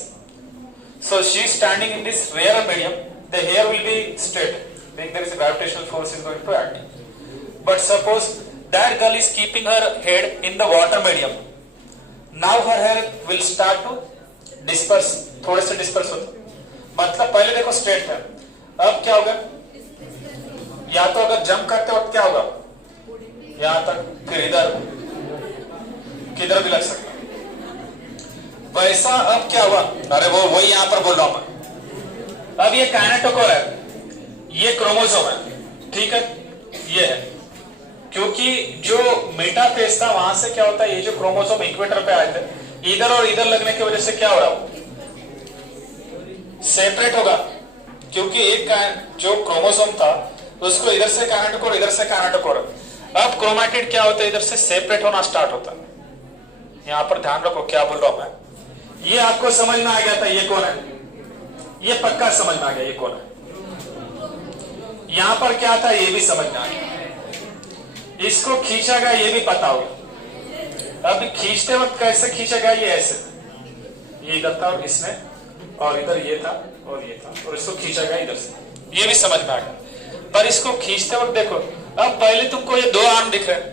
so she is standing in this rare medium, the hair will be straight, there is a gravitational force is going to act. But suppose that girl is keeping her head in the water medium. Now her hair will start to disperse, थोड़े से disperse होता। मतलब पहले देखो straight था, अब क्या होगा? या तो अगर जंप करते वक्त क्या होगा? यहां तक, फिर इधर, किधर भी लग सकता। वैसा अब क्या हुआ? अरे वो वही यहां पर बोल रहा हूं मैं। अब ये काइनेटोकोर है, ये क्रोमोसोम है। ठीक है, ये है क्योंकि जो मेटाफेज था वहां से क्या होता है, ये जो क्रोमोसोम इक्वेटर पे आए थे, इधर और इधर लगने की वजह से क्या हो रहा है? सेपरेट होगा। क्योंकि एक जो क्रोमोसोम था उसको इधर से काइनेटोकोर, इधर से काइनेटोकोर। अब क्रोमैटिड क्या होता है? इधर से सेपरेट होना स्टार्ट होता है। यहां पर ध्यान रखो क्या बोल रहा हूं मैं। ये आपको समझ में आ गया था ये कौन है? ये पक्का समझ में आ गया ये कौन है। यहां पर क्या था ये भी समझ में आ गया। इसको खींचा गया ये भी पता होगा। अब खींचते वक्त कैसे खींचा गया? ये ऐसे, ये इधर था और इसने, और इधर ये था और ये था, और इसको खींचा गया इधर से, ये भी समझ में आ गया। पर इसको खींचते वक्त देखो, अब पहले तुमको ये दो आर्म दिख रहे हैं,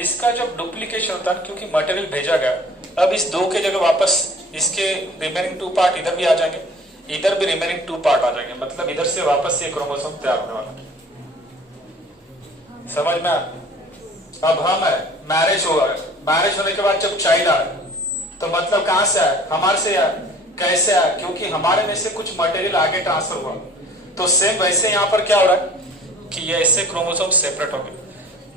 इसका जब डुप्लीकेशन होता है क्योंकि मटेरियल भेजा गया, अब इस दो के जगह वापस इसके रिमेनिंग 2 पार्ट इधर भी आ जाएंगे, इधर भी रिमेनिंग 2 पार्ट आ जाएंगे। मतलब इधर से वापस ये क्रोमोसोम तैयार होने वाला है। समझ में? अब हम है, मैरिज हुआ है, मैरिज होने के बाद जब चाइल्ड आया तो मतलब कहां से आया? हमारे से आया। कैसे आया? क्योंकि हमारे में से कुछ मटेरियल आगे ट्रांसफर हुआ। तो सेम वैसे यहां पर क्या हो रहा है कि ये ऐसे क्रोमोसोम सेपरेट हो गए,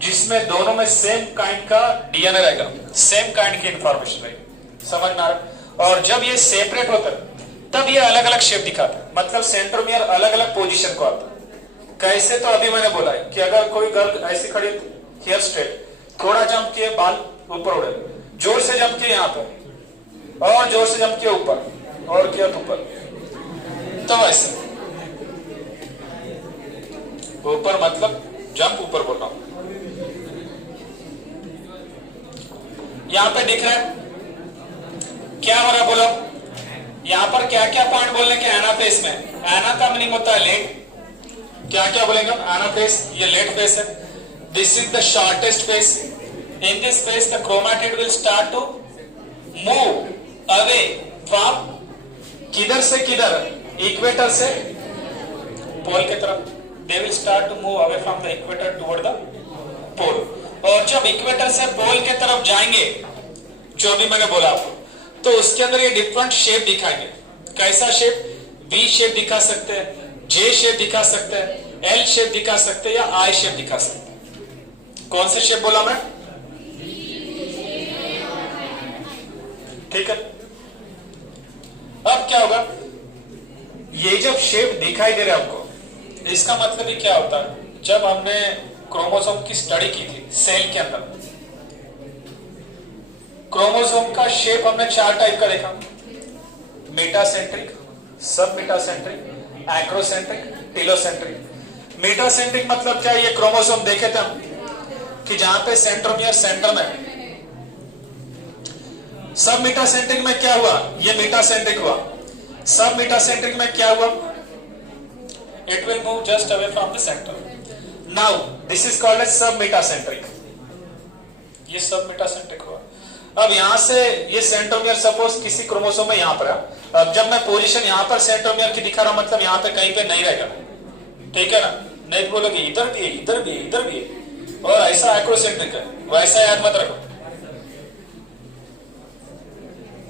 जिसमें दोनों में सेम काइंड का डीएनए रहेगा, सेम काइंड की इंफॉर्मेशन रहेगी। समझ में आ रहा? और जब ये सेपरेट होता है तब ये अलग अलग शेप दिखाता है, मतलब सेंट्रोमियर अलग अलग पोजीशन को आता है। कैसे? तो अभी मैंने बोला है कि अगर कोई गर्ल ऐसी खड़ी, हेयर स्ट्रेट, थोड़ा जंप किए बाल ऊपर उड़े, जोर से जंप किए यहाँ पर, और जोर से जंप किए ऊपर, और किया तो ऊपर, तो ऐसे ऊपर मतलब जंप ऊपर बोल रहा हूं। यहां पे दिख रहा है क्या हो रहा है बोलो? यहां पर क्या क्या पॉइंट बोलने के? एनाफेज में एना का मीनिंग होता है लेट। क्या क्या बोलेंगे? एनाफेज, ये लेट फेज है। This is the shortest phase. In this phase the chromatid will start to move away from, किधर से किधर? इक्वेटर से पोल की तरफ। They will start to move away from the equator toward the pole. और जब equator से पोल के तरफ जाएंगे, जो भी मैंने बोला आपको, तो उसके अंदर ये डिफरेंट शेप दिखाएंगे। कैसा शेप? वी शेप दिखा सकते हैं, जे शेप दिखा सकते हैं, एल शेप दिखा सकते हैं, या आई शेप दिखा सकते हैं। कौन से शेप बोला मैं? ठीक है। अब क्या होगा? ये जब शेप दिखाई दे रहा है आपको, इसका मतलब ही क्या होता है? जब हमने क्रोमोसोम की स्टडी की थी सेल के अंदर, क्रोमोसोम का शेप हमने 4 टाइप का देखा। मेटासेंट्रिक, सब मेटासेंट्रिक, एक्रोसेंट्रिक, टेलोसेंट्रिक। मेटासेंट्रिक मतलब क्या? ये क्रोमोसोम देखे थे हम कि जहां पे सेंट्रोमियर सेंटर में। सब मेटासेंट्रिक में क्या हुआ? ये मेटासेंट्रिक हुआ। सब मेटासेंट्रिक में क्या हुआ? It will move just away from the centre. Now this is called as sub metacentric. ये सब मेटासेंट्रिक हुआ। अब यहां से ये सेंट्रोमियर सपोज किसी क्रोमोसोम में यहां पर है। अब जब मैं पोजीशन यहां पर सेंट्रोमियर की दिखा रहा हूं, मतलब यहां पे कहीं पे नहीं रहेगा, ठीक है ना? नहीं बोलोगे इधर भी है, इधर भी है, इधर भी है, और ऐसा एक्रोसेंट्रिक है, वैसा याद मत रखो।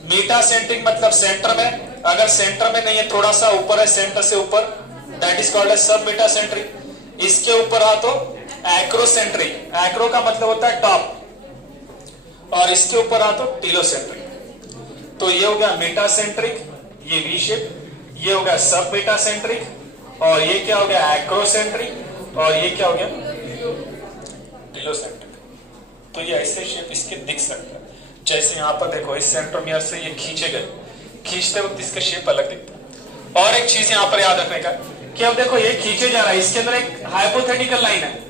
मेटासेंट्रिक मतलब सेंटर में, अगर सेंटर में नहीं है, थोड़ा सा ऊपर है, सेंटर से ऊपर, that is called as sub metacentric. इसके ऊपर आ तो एक्रोसेंट्रिक, एक्रो का मतलब होता है टॉप, और इसके ऊपर आ तो टीलोसेंट्रिक। तो ये हो गया मेटासेंट्रिक, ये वी शेप, ये हो गया सब मेटासेंट्रिक, और ये क्या हो गया एक्रोसेंट्रिक, और ये क्या हो गया टीलोसेंट्रिक। तो ये ऐसे शेप इसके दिख सकता है। जैसे यहां पर देखो इस सेंट्रोमियर से ये खींचे गए, खींचते वक्त इसका शेप अलग दिखता है। और एक चीज यहां पर याद रखने का कि अब देखो ये खींचे जा रहा है, इसके अंदर एक हाइपोथेटिकल लाइन है,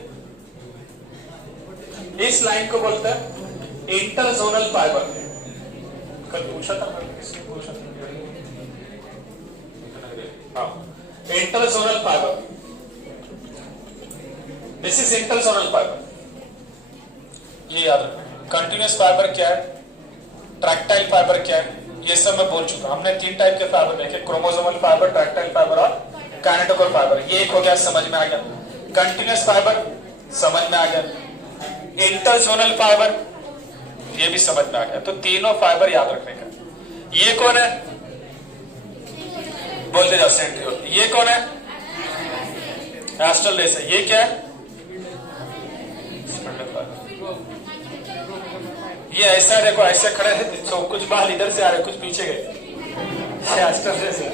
इस लाइन को बोलते हैं इंटरजोनल फाइबर। कल पूछा था मैंने, किसने पूछा था? हाँ, interzonal fibre, this is interzonal fibre. ये याद रखना। कंटिन्यूअस फाइबर क्या है, ट्रैक्टाइल फाइबर क्या है, ये सब मैं बोल चुका। हमने 3 टाइप के फाइबर देखे, क्रोमोसोमल फाइबर, ट्रैक्टाइल फाइबर और काइनेटोकोर फाइबर। ये एक हो गया, समझ में आ गया। कंटिन्यूअस फाइबर समझ में आ गया, इंटरजोनल फाइबर ये भी समझ में आ गया। तो तीनों फाइबर याद रखने का। ये कौन है, बोलते जाओ सेंट्रियोल। ये कौन है, एस्ट्रल रेस है। ये क्या है, ये ऐसा है, देखो ऐसे खड़े थे तो कुछ बाल इधर से आ रहे, कुछ पीछे गए, एस्ट्रल रेस है,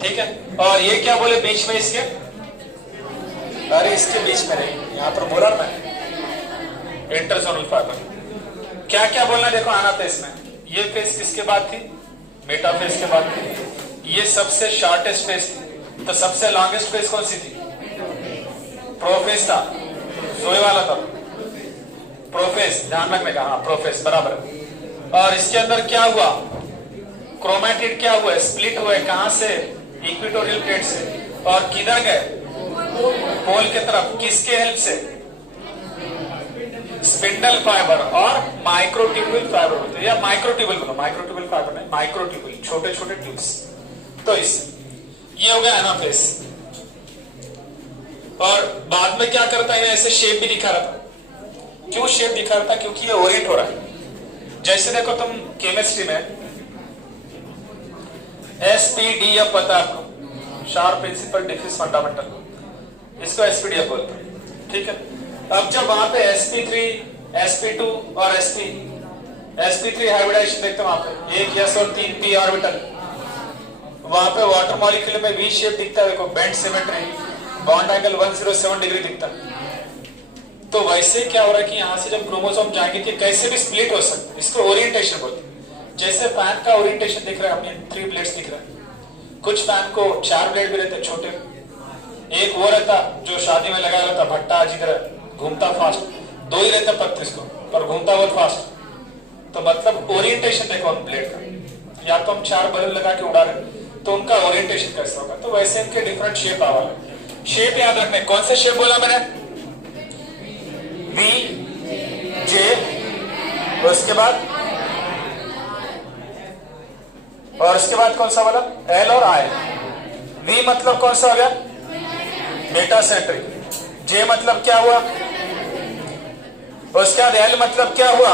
ठीक है। और ये क्या बोले बीच में इसके, अरे इसके बीच में नहीं, यहां पर बोला मैं इंटरजोनल फाइबर। क्या क्या बोलना देखो एनाफेज में। ये फेस किसके बाद थी, मेटाफेज के बाद थी। ये सबसे शॉर्टेस्ट फेस थी, तो सबसे लॉन्गेस्ट फेस कौन सी थी, प्रोफेज था, सोए वाला था प्रोफेज, ध्यान रखने का। हाँ प्रोफेज बराबर। और इसके अंदर क्या हुआ, क्रोमैटिड क्या हुआ, स्प्लिट हुए, कहां से, इक्वेटोरियल प्लेट से, और किधर गए, पोल की तरफ। किसके हेल्प से, स्पिंडल फाइबर और माइक्रोट्यूबुल फाइबर होते हैं, या माइक्रोट्यूबुल बोलो, माइक्रोट्यूबुल फाइबर नहीं, माइक्रोट्यूबुल, छोटे छोटे ट्यूब्स। तो इससे ये हो गया एनाफेज। और बाद में क्या करता है, ऐसे शेप भी दिखा रहा था। क्यों शेप दिखा रहा था, क्योंकि ये ओरिएंट हो रहा है। जैसे देखो तुम केमिस्ट्री में एसपीडीएफ पता है आपको, शार्प प्रिंसिपल डिफ्यूज फंडामेंटल, इसको एसपीडीएफ बोलते हैं, ठीक है। अब जब वहां पे sp3, sp2 और sp3 हाइब्रिडाइजेशन देखते हो, वहां पे 1 s और 3 p ऑर्बिटल, वहां पे वाटर मॉलिक्यूल में वी शेप दिखता है, देखो bend symmetry, bond angle 107 degree दिखता है। तो वैसे क्या हो रहा है कि यहां से जब क्रोमोसोम जाएंगे कि कैसे भी स्प्लिट हो सकते, इसको ओरिएंटेशन बोलते हैं। जैसे फैन का ओरिएंटेशन दिख रहा है, अपने 3 ब्लेड्स दिख रहा है। कुछ फैन को 4 ब्लेड भी रहते छोटे, एक वो रहता जो शादी में लगा रहता भट्टा, जिधर घूमता फास्ट, 2 ही रहता पत्तीस को, पर घूमता बहुत फास्ट। तो मतलब ओरिएंटेशन देखो हम ब्लेड का, या तो हम 4 बलून लगा के उड़ा रहे, तो उनका ओरिएंटेशन कैसा होगा। तो वैसे इनके डिफरेंट शेप आवा है। शेप याद रखने, कौन से शेप बोला मैंने, वी, जे, उसके बाद, और उसके बाद कौन सा बोला, एल और आई। वी मतलब कौन सा हो गया, मेटासेंट्रिक। जे मतलब क्या हुआ, उसके बाद एल मतलब क्या हुआ,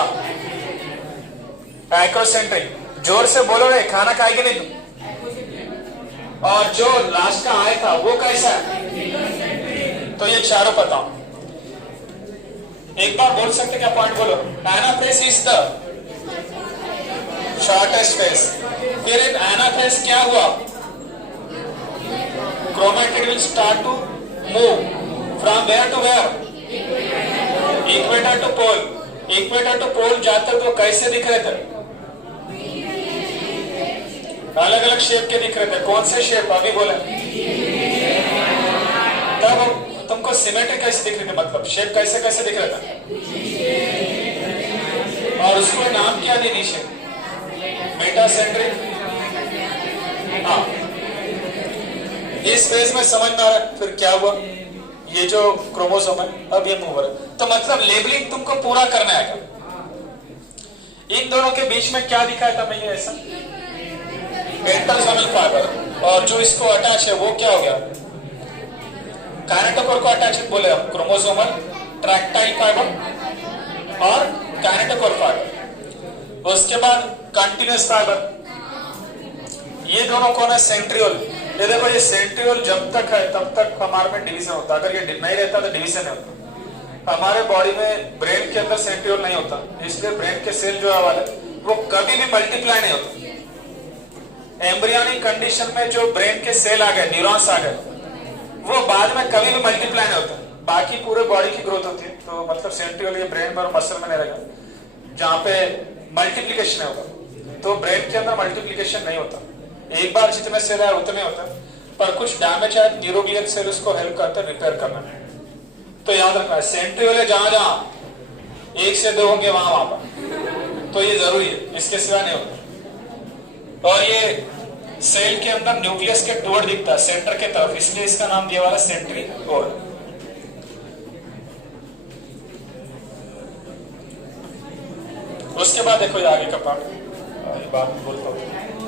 एक्रोसेंट्रिक। जोर से बोलो रे, खाना खाएगी नहीं तुम। और जो लास्ट का आय था वो कैसा है, तो ये चारों बताओ। एक बार बोल सकते क्या पॉइंट बोलो, anaphase is the shortest phase. फिर एनाफेज क्या हुआ, chromatid will start to move from where to where, equator to pole. Equator to pole जाते तो कैसे दिख रहे थे, अलग अलग शेप के दिख रहे थे। कौन से शेप अभी बोले, तब तुमको सिमेट्रिक कैसे दिख रही थी, मतलब शेप कैसे कैसे दिख रहा था, और उसको नाम क्या दी शेप, मेटासेंट्रिक। हाँ इस फेज में समझ में आ रहा है। फिर क्या हुआ, ये जो क्रोमोसोम है अब ये मूव हो रहा है, तो मतलब लेबलिंग तुमको पूरा करना है। इन दोनों के बीच में क्या दिखाया था मैं, ये ऐसा इंटरजोनल फाइबर, और जो इसको अटैच है वो क्या हो गया, काइनेटोकोर को अटैच बोले हम क्रोमोसोमल ट्रैक्टाइल फाइबर और काइनेटोकोर फाइबर। उसके बाद कंटिन्यूस फाइबर, ये दोनों कौन है? सेंट्रियोल। ये देखो ये सेंट्रियोल जब तक है तब तक हमारे में डिवीजन होता है, अगर ये नहीं रहता तो डिवीजन नहीं होता। हमारे बॉडी में ब्रेन के अंदर सेंट्रियोल नहीं होता, इसलिए ब्रेन के सेल जो है वाले वो कभी भी मल्टीप्लाई नहीं होता। एम्ब्रियोनिक कंडीशन में जो ब्रेन के सेल आ गए, न्यूरॉन्स आ गए, वो बाद में कभी भी मल्टीप्लाई नहीं होता, बाकी पूरे बॉडी की ग्रोथ होती है। तो मतलब सेंट्रियोल ये ब्रेन में और मसल में नहीं रहेगा, जहाँ पे मल्टीप्लिकेशन होगा। तो ब्रेन के अंदर मल्टीप्लिकेशन नहीं होता, एक बार जितने सेल है उतने होता है, पर कुछ डैमेज है न्यूरोग्लियल सेल उसको हेल्प करते हैं रिपेयर करने में। तो याद रखना है सेंट्रियोल है जहां जहां 1 से 2 होंगे वहां पर, तो ये जरूरी है, इसके सिवा नहीं होता। और ये सेल के अंदर न्यूक्लियस के टुवर्ड दिखता है सेंटर के तरफ, इसलिए इसका नाम दिया हुआ है सेंट्रियोल। उसके बाद देखो ये आगे का पार्ट, बात बोलता हूँ।